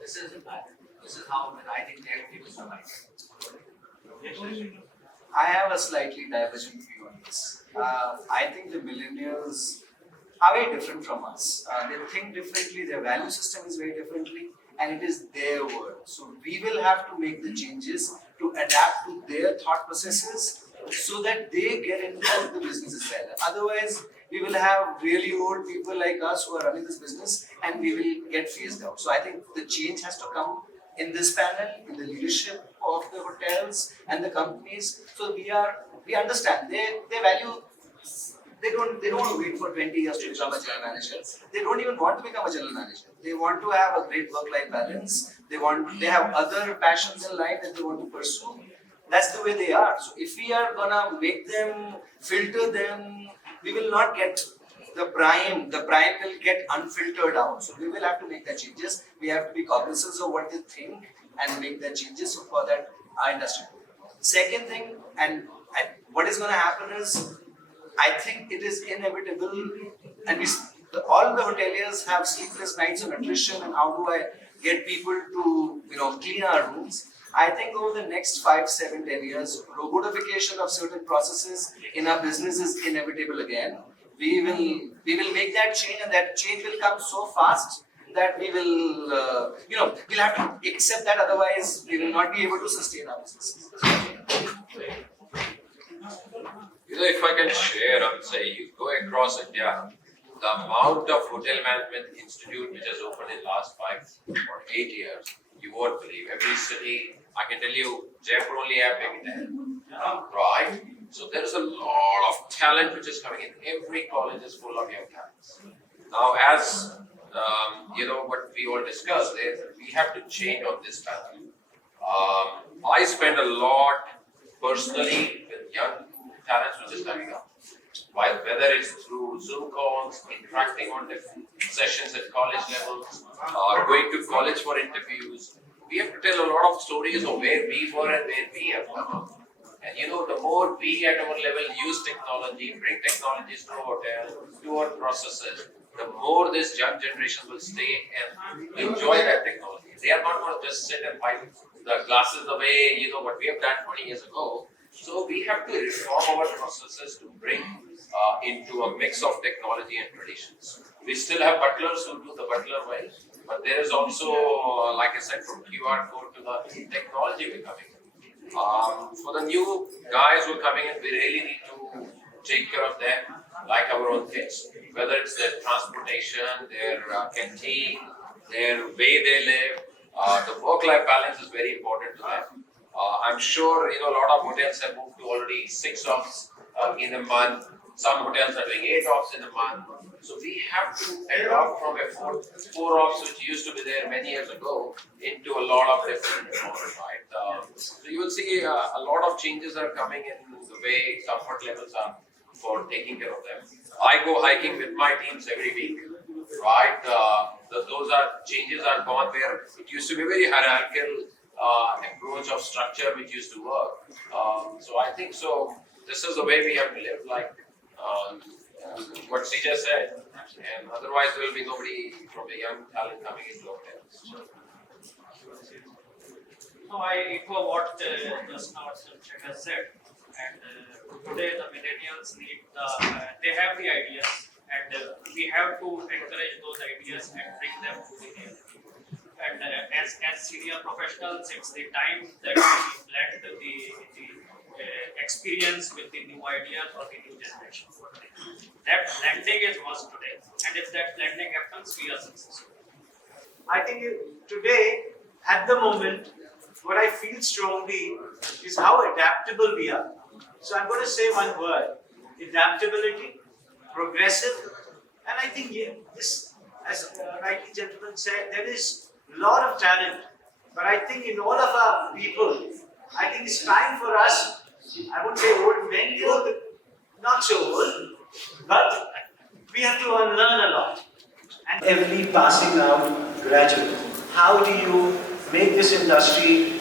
This is how I think they will survive. I have a slightly divergent view on this. I think the millennials are very different from us. They think differently, their value system is very differently, and it is their world. So we will have to make the changes to adapt to their thought processes so that they get into the business as well. Otherwise, we will have really old people like us who are running this business and we will get phased out. So I think the change has to come in this panel, in the leadership of the hotels and the companies. So we understand they value. They don't want to wait for 20 years to become a general manager. They don't even want to become a general manager. They want to have a great work-life balance. They have other passions in life that they want to pursue. That's the way they are. So if we are gonna make them, filter them, we will not get the prime. The prime will get unfiltered out. So we will have to make the changes. We have to be cognizant of what they think and make the changes for that our industry. Second thing, and what is going to happen is, I think it is inevitable, and all the hoteliers have sleepless nights on attrition and how do I get people to clean our rooms. I think over the next 5, 7, 10 years, robotification of certain processes in our business is inevitable again. We will make that change, and that change will come so fast that we will we'll have to accept that. Otherwise, we will not be able to sustain our businesses. If I can share, I would say you go across India, the amount of hotel management institute which has opened in last 5 or 8 years, you won't believe. Every city, I can tell you, Jaipur only have maybe 10, right? So there is a lot of talent which is coming in. Every college is full of young talents. Now, as what we all discussed, we have to change on this panel. I spend a lot personally with young talents which is coming up. Whether it's through Zoom calls, interacting on different sessions at college levels, or going to college for interviews, we have to tell a lot of stories of where we were and where we have come. And the more we at our level use technology, bring technologies to our hotel, to our processes, the more this young generation will stay and enjoy that technology. They are not going to just sit and wipe the glasses away, what we have done 20 years ago. So we have to reform our processes to bring into a mix of technology and traditions. We still have butlers who do the butler way, but there is also, like I said, from QR code to the technology we're coming in. For the new guys who are coming in, we really need to take care of them like our own kids. Whether it's their transportation, their canteen, their way they live, the work-life balance is very important to them. I'm sure a lot of hotels have moved to already 6 offs in a month. Some hotels are doing 8 offs in a month. So we have to adopt from a 4 offs which used to be there many years ago into a lot of different models, right? So you will see a lot of changes are coming in the way comfort levels are for taking care of them. I go hiking with my teams every week, right? Those changes are gone where it used to be very hierarchical approach of structure which used to work. So I think so. This is the way we have to live, like what CJ said, and otherwise there will be nobody from the young talent coming into hotels. No, I echo what just now Chet has said, and today the millennials need they have the ideas, and we have to encourage those ideas and bring them to the reality. and as senior professionals, it's the time that we blend the experience with the new ideas or the new generation. That blending is must today, and if that blending happens, we are successful. I think today, at the moment, what I feel strongly is how adaptable we are. So I'm going to say one word: adaptability, progressive, and I think this, as rightly gentleman said, there is a lot of talent. But I think in all of our people, I think it's time for us. I won't say old men, not so old, but we have to unlearn a lot. And every passing out graduate, how do you make this industry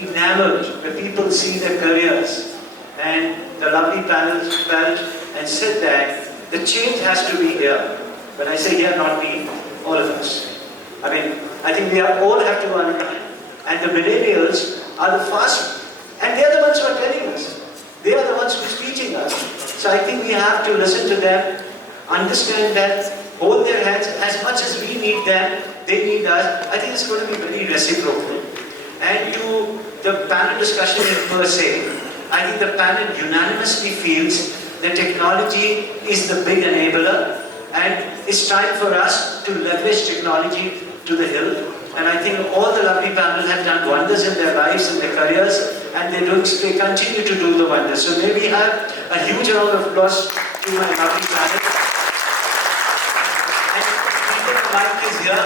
enamored, where people see their careers? And the lovely panels felt and said that the change has to be here. When I say here, not me, all of us. I mean, I think we all have to unlearn. And the millennials are the first, and they are the ones who are telling us. They are the ones who are teaching us. So I think we have to listen to them, understand that, hold their hands as much as we need them, they need us. I think it's going to be very reciprocal. And to the panel discussion per se, I think the panel unanimously feels that technology is the big enabler, and it's time for us to leverage technology to the hill. And I think all the lovely panels have done wonders in their lives, in their careers, and they continue to do the wonders. So may we have a huge round of applause to my lovely panel. Mike is here,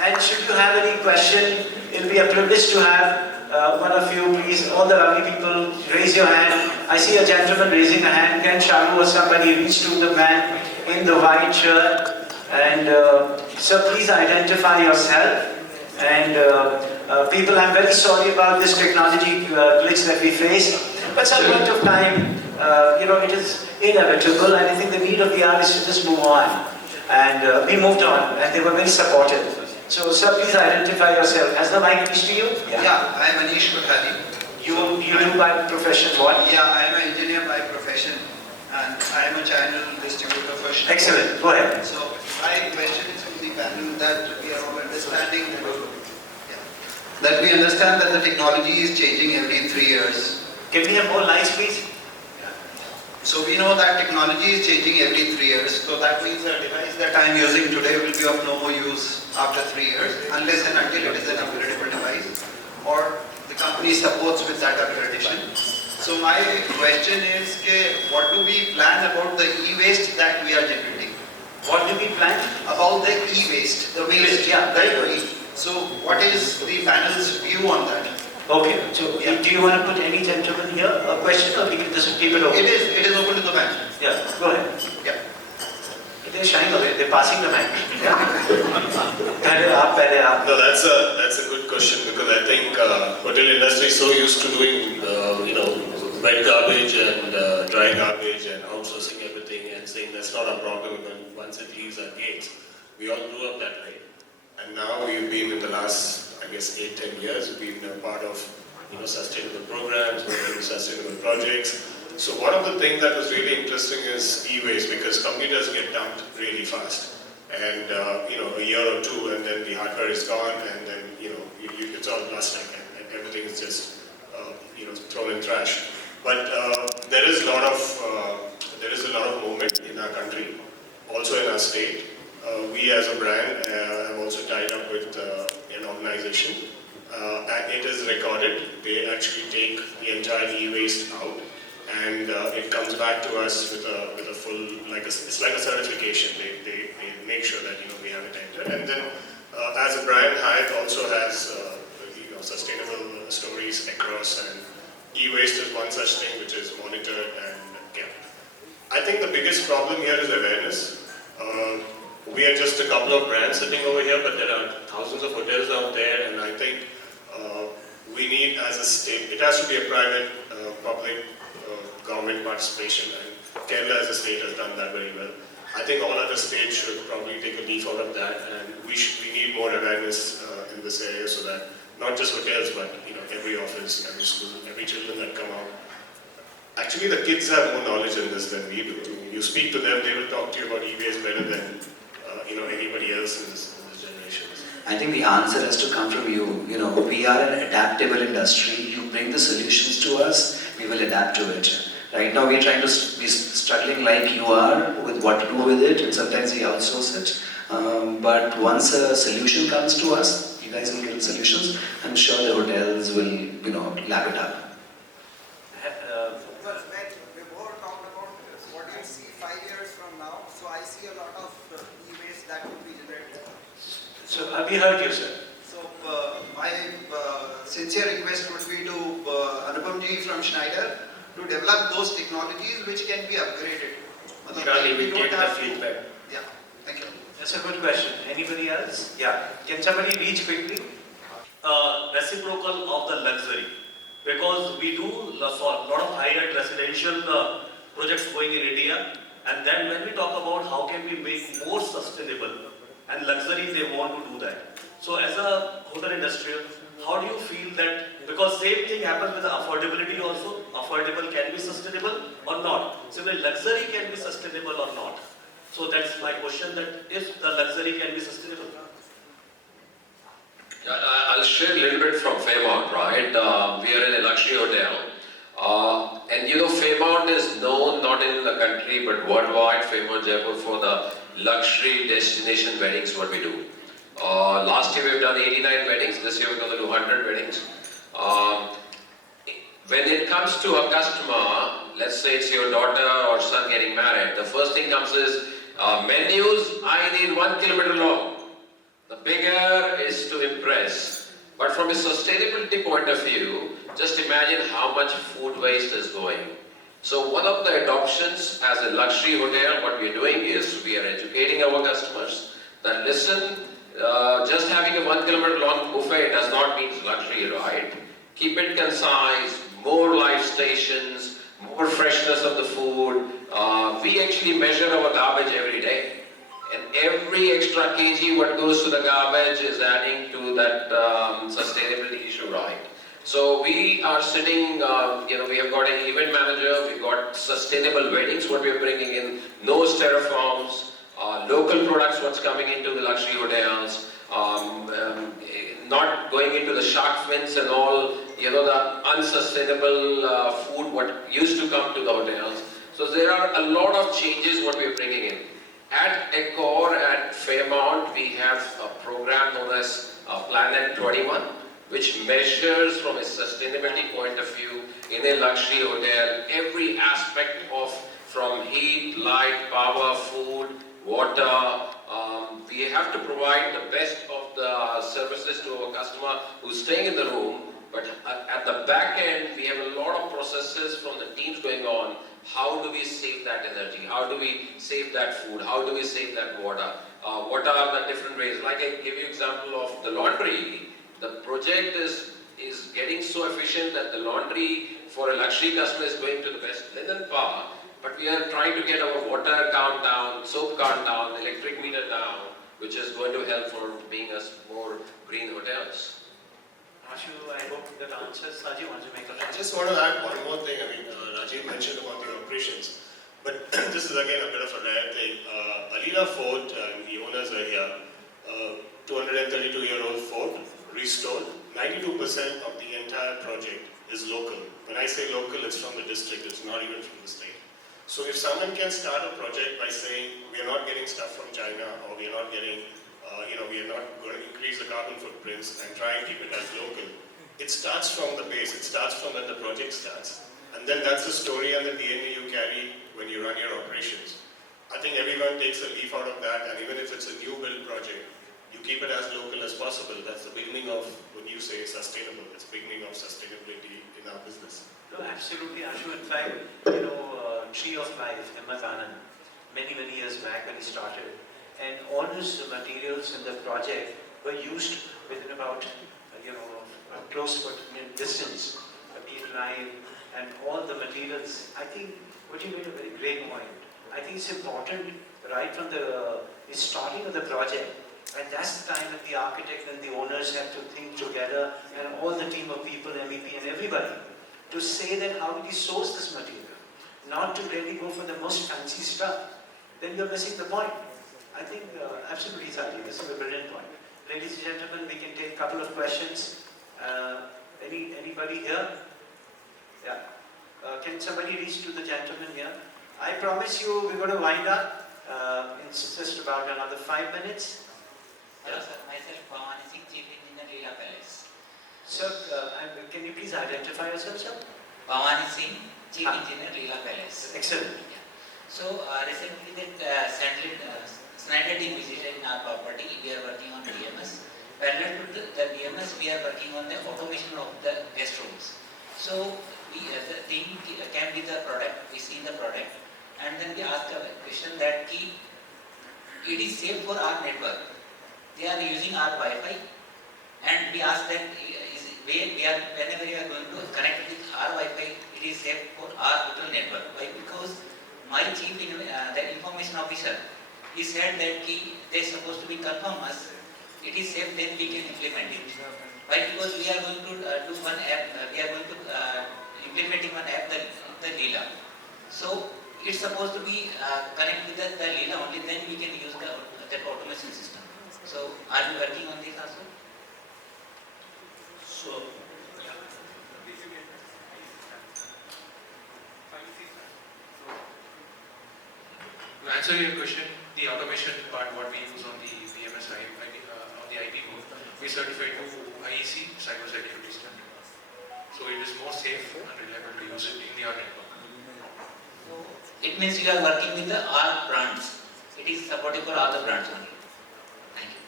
and should you have any question, it'll be a privilege to have one of you, please, all the lovely people, raise your hand. I see a gentleman raising a hand. Ken Shalu or somebody, reach to the man in the white shirt. And so please identify yourself. And people, I'm very sorry about this technology glitch that we face, but some point of time, it is inevitable, and I think the need of the hour is to just move on. And we moved on, and they were very supportive. So, sir, please identify yourself. Has the mic reached to you? Yeah, I am Anish Kothari. You do by profession what? Yeah, I am an engineer by profession, and I am a channel distributor for Shell. Excellent, go ahead. So, my question is to the panel that we are all understanding that we understand that the technology is changing every 3 years. Can we have more lights, please? So we know that technology is changing every 3 years. So that means the device that I am using today will be of no more use after 3 years, unless and until it is an upgradable device, or the company supports with that upgradation. So my question is, what do we plan about the e-waste that we are generating? What do we plan? About the e-waste, the waste. Yeah, very good. So what is the panel's view on that? Okay, so do you want to put any gentleman here a question, or we can just keep it open? It is open to the panel. Yeah, go ahead. Yeah. They're shying away, they're passing the mic. Yeah. No, that's a good question, because I think hotel industry is so used to doing wet garbage and dry garbage and outsourcing everything and saying that's not a problem once it leaves our gates. We all grew up that way. And now we've been in the last, I guess, 8-10 years, we've been a part of sustainable programs, sustainable projects. So one of the things that was really interesting is e-waste, because computers get dumped really fast. And a year or two, and then the hardware is gone, and then it's all plastic, and everything is just thrown in trash. But there is a lot of movement in our country, also in our state. We as a brand have also tied up with an organization, and it is recorded. They actually take the entire e-waste out, and it comes back to us with a full, it's like a certification. They make sure that we have it entered. And then as a brand, Hyatt also has sustainable stories across, and e-waste is one such thing which is monitored and kept. I think the biggest problem here is awareness. We are just a couple of brands sitting over here, but there are thousands of hotels out there, and I think we need, as a state, it has to be a private, public, government participation, and Kerala as a state has done that very well. I think all other states should probably take a leaf out of that, and we need more awareness in this area, so that not just hotels, but every office, every school, every children that come out. Actually, the kids have more knowledge in this than we do. You speak to them, they will talk to you about e-waste better than anybody else in this generation. I think the answer has to come from you. You know, we are an adaptable industry. You bring the solutions to us, we will adapt to it. Right now, we're trying to be struggling like you are with what to do with it, and sometimes we outsource it. But once a solution comes to us, you guys will give solutions. I'm sure the hotels will, lap it up. Well, when before talked about what do you see 5 years from now, so I see a lot of e-waste that will be generated. So we heard you, sir. So my sincere request would be to Anupamji from Schneider to develop those technologies which can be upgraded. Surely we take the have feedback. Yeah, thank you. That's a good question. Anybody else? Yeah. Can somebody reach quickly? Reciprocal of the luxury, because we do a lot of high-end residential projects going in India, and then when we talk about how can we make more sustainable and luxury, they want to do that. So as a hotel industrial, how do you feel that, because same thing happens with the affordability also, affordable can be sustainable or not. Similarly, luxury can be sustainable or not. So that's my question, that if the luxury can be sustainable. Yeah, I'll share a little bit from Fairmont, right? We are in a luxury hotel. And Fairmont is known not in the country but worldwide, Fairmont Jaipur, for the luxury destination weddings, what we do. Last year we've done 89 weddings, this year we're going to do 100 weddings. When it comes to a customer, let's say it's your daughter or son getting married, the first thing comes is menus, I need 1 kilometer long. The bigger is to impress. But from a sustainability point of view, just imagine how much food waste is going. So one of the adoptions as a luxury hotel, what we are doing is we are educating our customers that listen, just having a 1 kilometer long buffet does not mean luxury, right? Keep it concise, more live stations, more freshness of the food. We actually measure our garbage every day. And every extra kg what goes to the garbage is adding to that sustainability issue, right? So we are sitting, we have got an event manager, we've got sustainable weddings, what we are bringing in, no styrofoams, local products, what's coming into the luxury hotels, not going into the shark fins and all, the unsustainable food what used to come to the hotels. So there are a lot of changes what we are bringing in. At Accor, at Fairmont, we have a program known as Planet 21, which measures from a sustainability point of view in a luxury hotel every aspect of from heat, light, power, food, water. We have to provide the best of the services to our customer who's staying in the room, but at the back end, we have a lot of processes from the teams going on. How do we save that energy? How do we save that food? How do we save that water? What are the different ways? Like I give you example of the laundry. The project is getting so efficient that the laundry for a luxury customer is going to the best linen power. But we are trying to get our water count down, soap count down, electric meter down, which is going to help for being us more green hotels. Ashu, I hope that answers. Rajiv wants to make a I just want to add one more thing. Rajiv mentioned about the operations, but this is again a bit of a rare thing. Alila Fort, and the owners are here, 232-year-old fort, restored. 92% of the entire project is local. When I say local, it's from the district, it's not even from the state. So if someone can start a project by saying, we are not getting stuff from China, or we are not getting we are not going to increase the carbon footprints and try and keep it as local. It starts from the base, it starts from when the project starts. And then that's the story and the DNA you carry when you run your operations. I think everyone takes a leaf out of that, and even if it's a new build project, you keep it as local as possible. That's the beginning of, when you say sustainable, it's the beginning of sustainability in our business. No, absolutely, Ashu. In fact, Tree of Life, Himmat Anand, many years back when he started, and all his materials in the project were used within about, a close distance, a beam line, and all the materials. I think what you made a very great point. I think it's important right from the starting of the project, and that's the time that the architect and the owners have to think together, and all the team of people, MEP and everybody, to say that how do we source this material, not to really go for the most fancy stuff. Then you're missing the point. I think absolutely, Saji, this is a brilliant point. ladies and gentlemen, we can take a couple of questions. Anybody here? Yeah. Can somebody reach to the gentleman here? I promise you we're going to wind up in just about another 5 minutes. Hello sir, myself Bhavani Singh, Chief Engineer, Leela Palace. Sir, can you please identify yourself, sir? Bhavani Singh, Chief Engineer, Leela Palace. Excellent. Yeah. So recently the Snyder team visited in our property. We are working on DMS. Parallel to the DMS, we are working on the automation of the guest rooms. So we, the team came with the product, we see the product, and then we ask a question that it is safe for our network. They are using our Wi-Fi, and we ask that whenever we are going to connect with our Wi-Fi, it is safe for our hotel network. Why? Because my chief, the information officer, he said that they are supposed to be confirm us. It is safe, then we can implement it. Why? Because we are going to do one app. We are going to implementing one app, the Leela. So it's supposed to be connect with the Leela only. Then we can use that automation system. So are you working on this also? So, to answer your question, the automation part, what we use on the VMS, on the IP mode, we certified to IEC cybersecurity standard. So it is more safe and reliable to use it in your network. It means you are working with all brands. It is supportive for all the brands only. Thank you.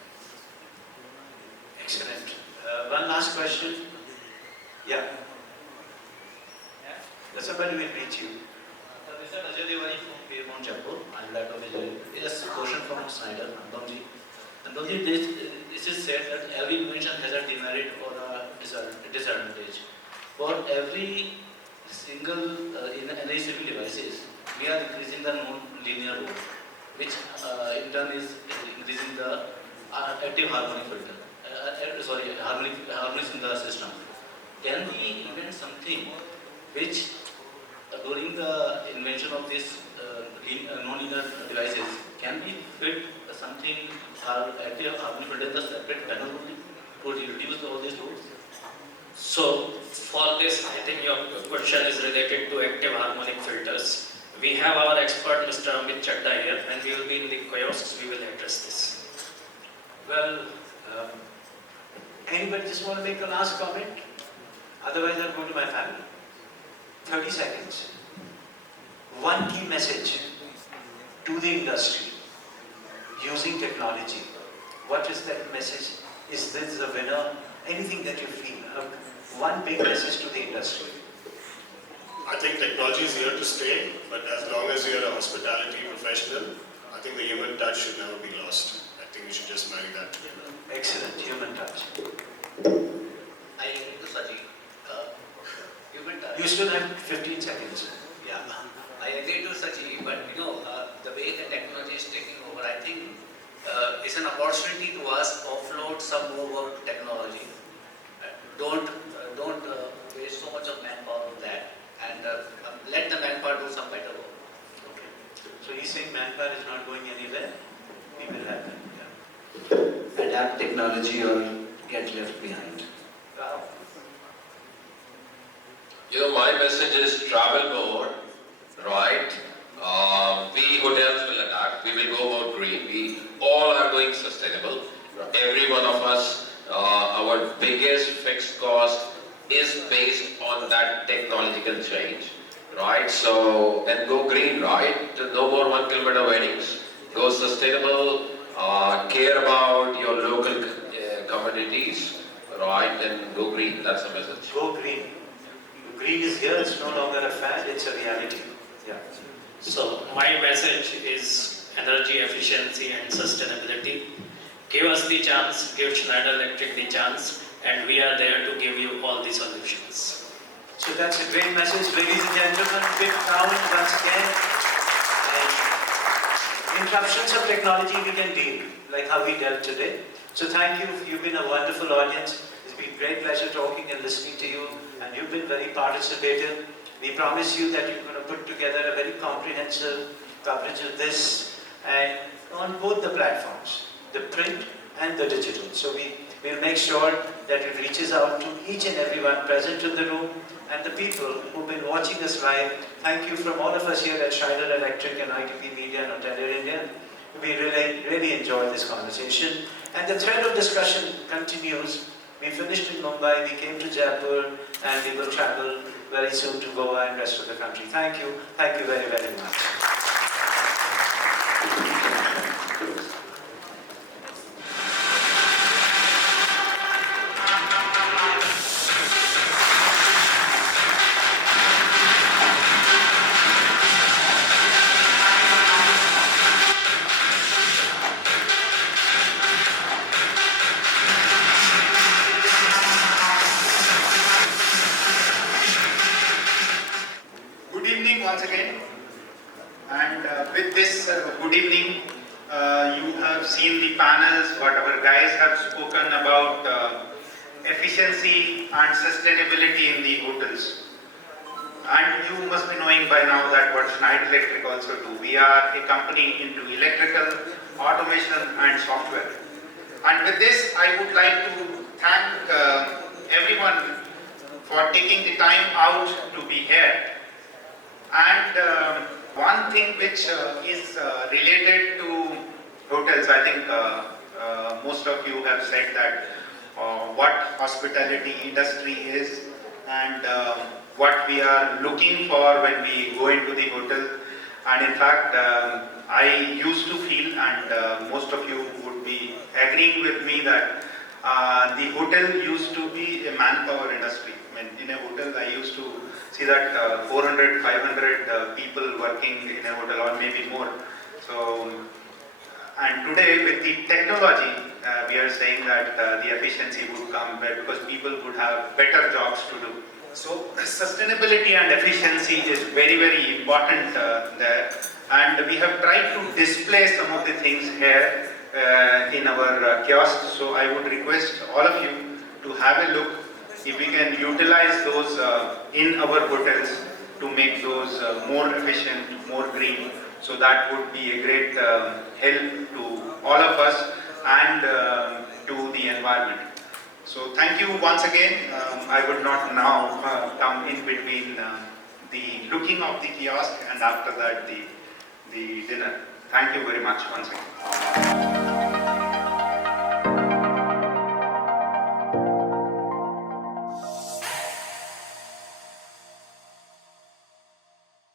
excellent. One last question. Yeah. Somebody will reach you. Mr. Ajay Devani from Fairmont, Jaipur. I would like to visit. Yes, question from Snyder, Andamji. Andamji, this is said that every invention has a demerit or a disadvantage. For every single in any civil devices, we are increasing the non-linear role, which in turn is increasing the active harmonic filter. Harmonics in the system. Can we invent something which during the invention of this non-linear devices, can we fit something active harmonic filter in the separate panel only to reduce all these loads? So for this, I think your question is related to active harmonic filters. We have our expert Mr. Amit Chadda here, and we will be in the kiosks, we will address this. Well, anybody just want to make a last comment? Otherwise I'll go to my family. 30 seconds. One key message to the industry using technology. What is that message? Is this a winner? Anything that you feel? One big message to the industry. I think technology is here to stay, but as long as you are a hospitality professional, I think the human touch should never be lost. I think we should just marry that together. Excellent, human touch. I agree to Sajid. Human touch. You still have 15 seconds. Yeah, I agree to Sajid, but the way the technology is taking over, I think it's an opportunity to us offload some more work to technology. Don't waste so much of manpower on that, and let the manpower do some better work. Okay. So he's saying manpower is not going anywhere. We will have them. Yeah. Adapt technology or get left behind. My message is travel more, right? We hotels will adapt. We will go more green. We all are going sustainable. Every one of us, our biggest fixed cost is based on that technological change, right? So, and go green, right? No more 1 kilometer weddings. Go sustainable. Care about your local communities, right? And go green. That's the message. Go green. Green is here. It's no longer a fad. It's a reality. Yeah. So my message is energy efficiency and sustainability. Give us the chance, give Schneider Electric the chance, and we are there to give you all the solutions. So that's a great message, ladies and gentlemen. Big round once again. And interruptions of technology we can deal, like how we dealt today. So thank you. You've been a wonderful audience. It's been a great pleasure talking and listening to you, and you've been very participative. We promise you that you're going to put together a very comprehensive coverage of this, and on both the platforms, the print and the digital. So we'll make sure that it reaches out to each and everyone present in the room and the people who've been watching us live. Thank you from all of us here at Schneider Electric and ITP Media and Hotelier India. We really enjoyed this conversation. And the thread of discussion continues. We finished in Mumbai, we came to Jaipur, and we will travel very soon to Goa and rest of the country. Thank you very, very much. Good evening once again. And with this good evening, you have seen the panels, what our guys have spoken about efficiency and sustainability in the hotels. And you must be knowing by now that what Schneider Electric also do. We are a company into electrical, automation and software. And with this, I would like to thank everyone for taking the time out to be here. And one thing which is related to hotels, I think most of you have said that what hospitality industry is and what we are looking for when we go into the hotel. And in fact, I used to feel, and most of you would be agreeing with me, that the hotel used to be a manpower industry. I mean, in a hotel, I used to see that 400, 500 people working in a hotel, or maybe more. So, and today with the technology, we are saying that the efficiency would come because people would have better jobs to do. So, sustainability and efficiency is very, very important there. And we have tried to display some of the things here in our kiosk. So, I would request all of you to have a look if we can utilize those in our hotels to make those more efficient, more green. So that would be a great help to all of us and to the environment. So thank you once again. I would not now come in between the looking of the kiosk and after that the dinner. Thank you very much once again.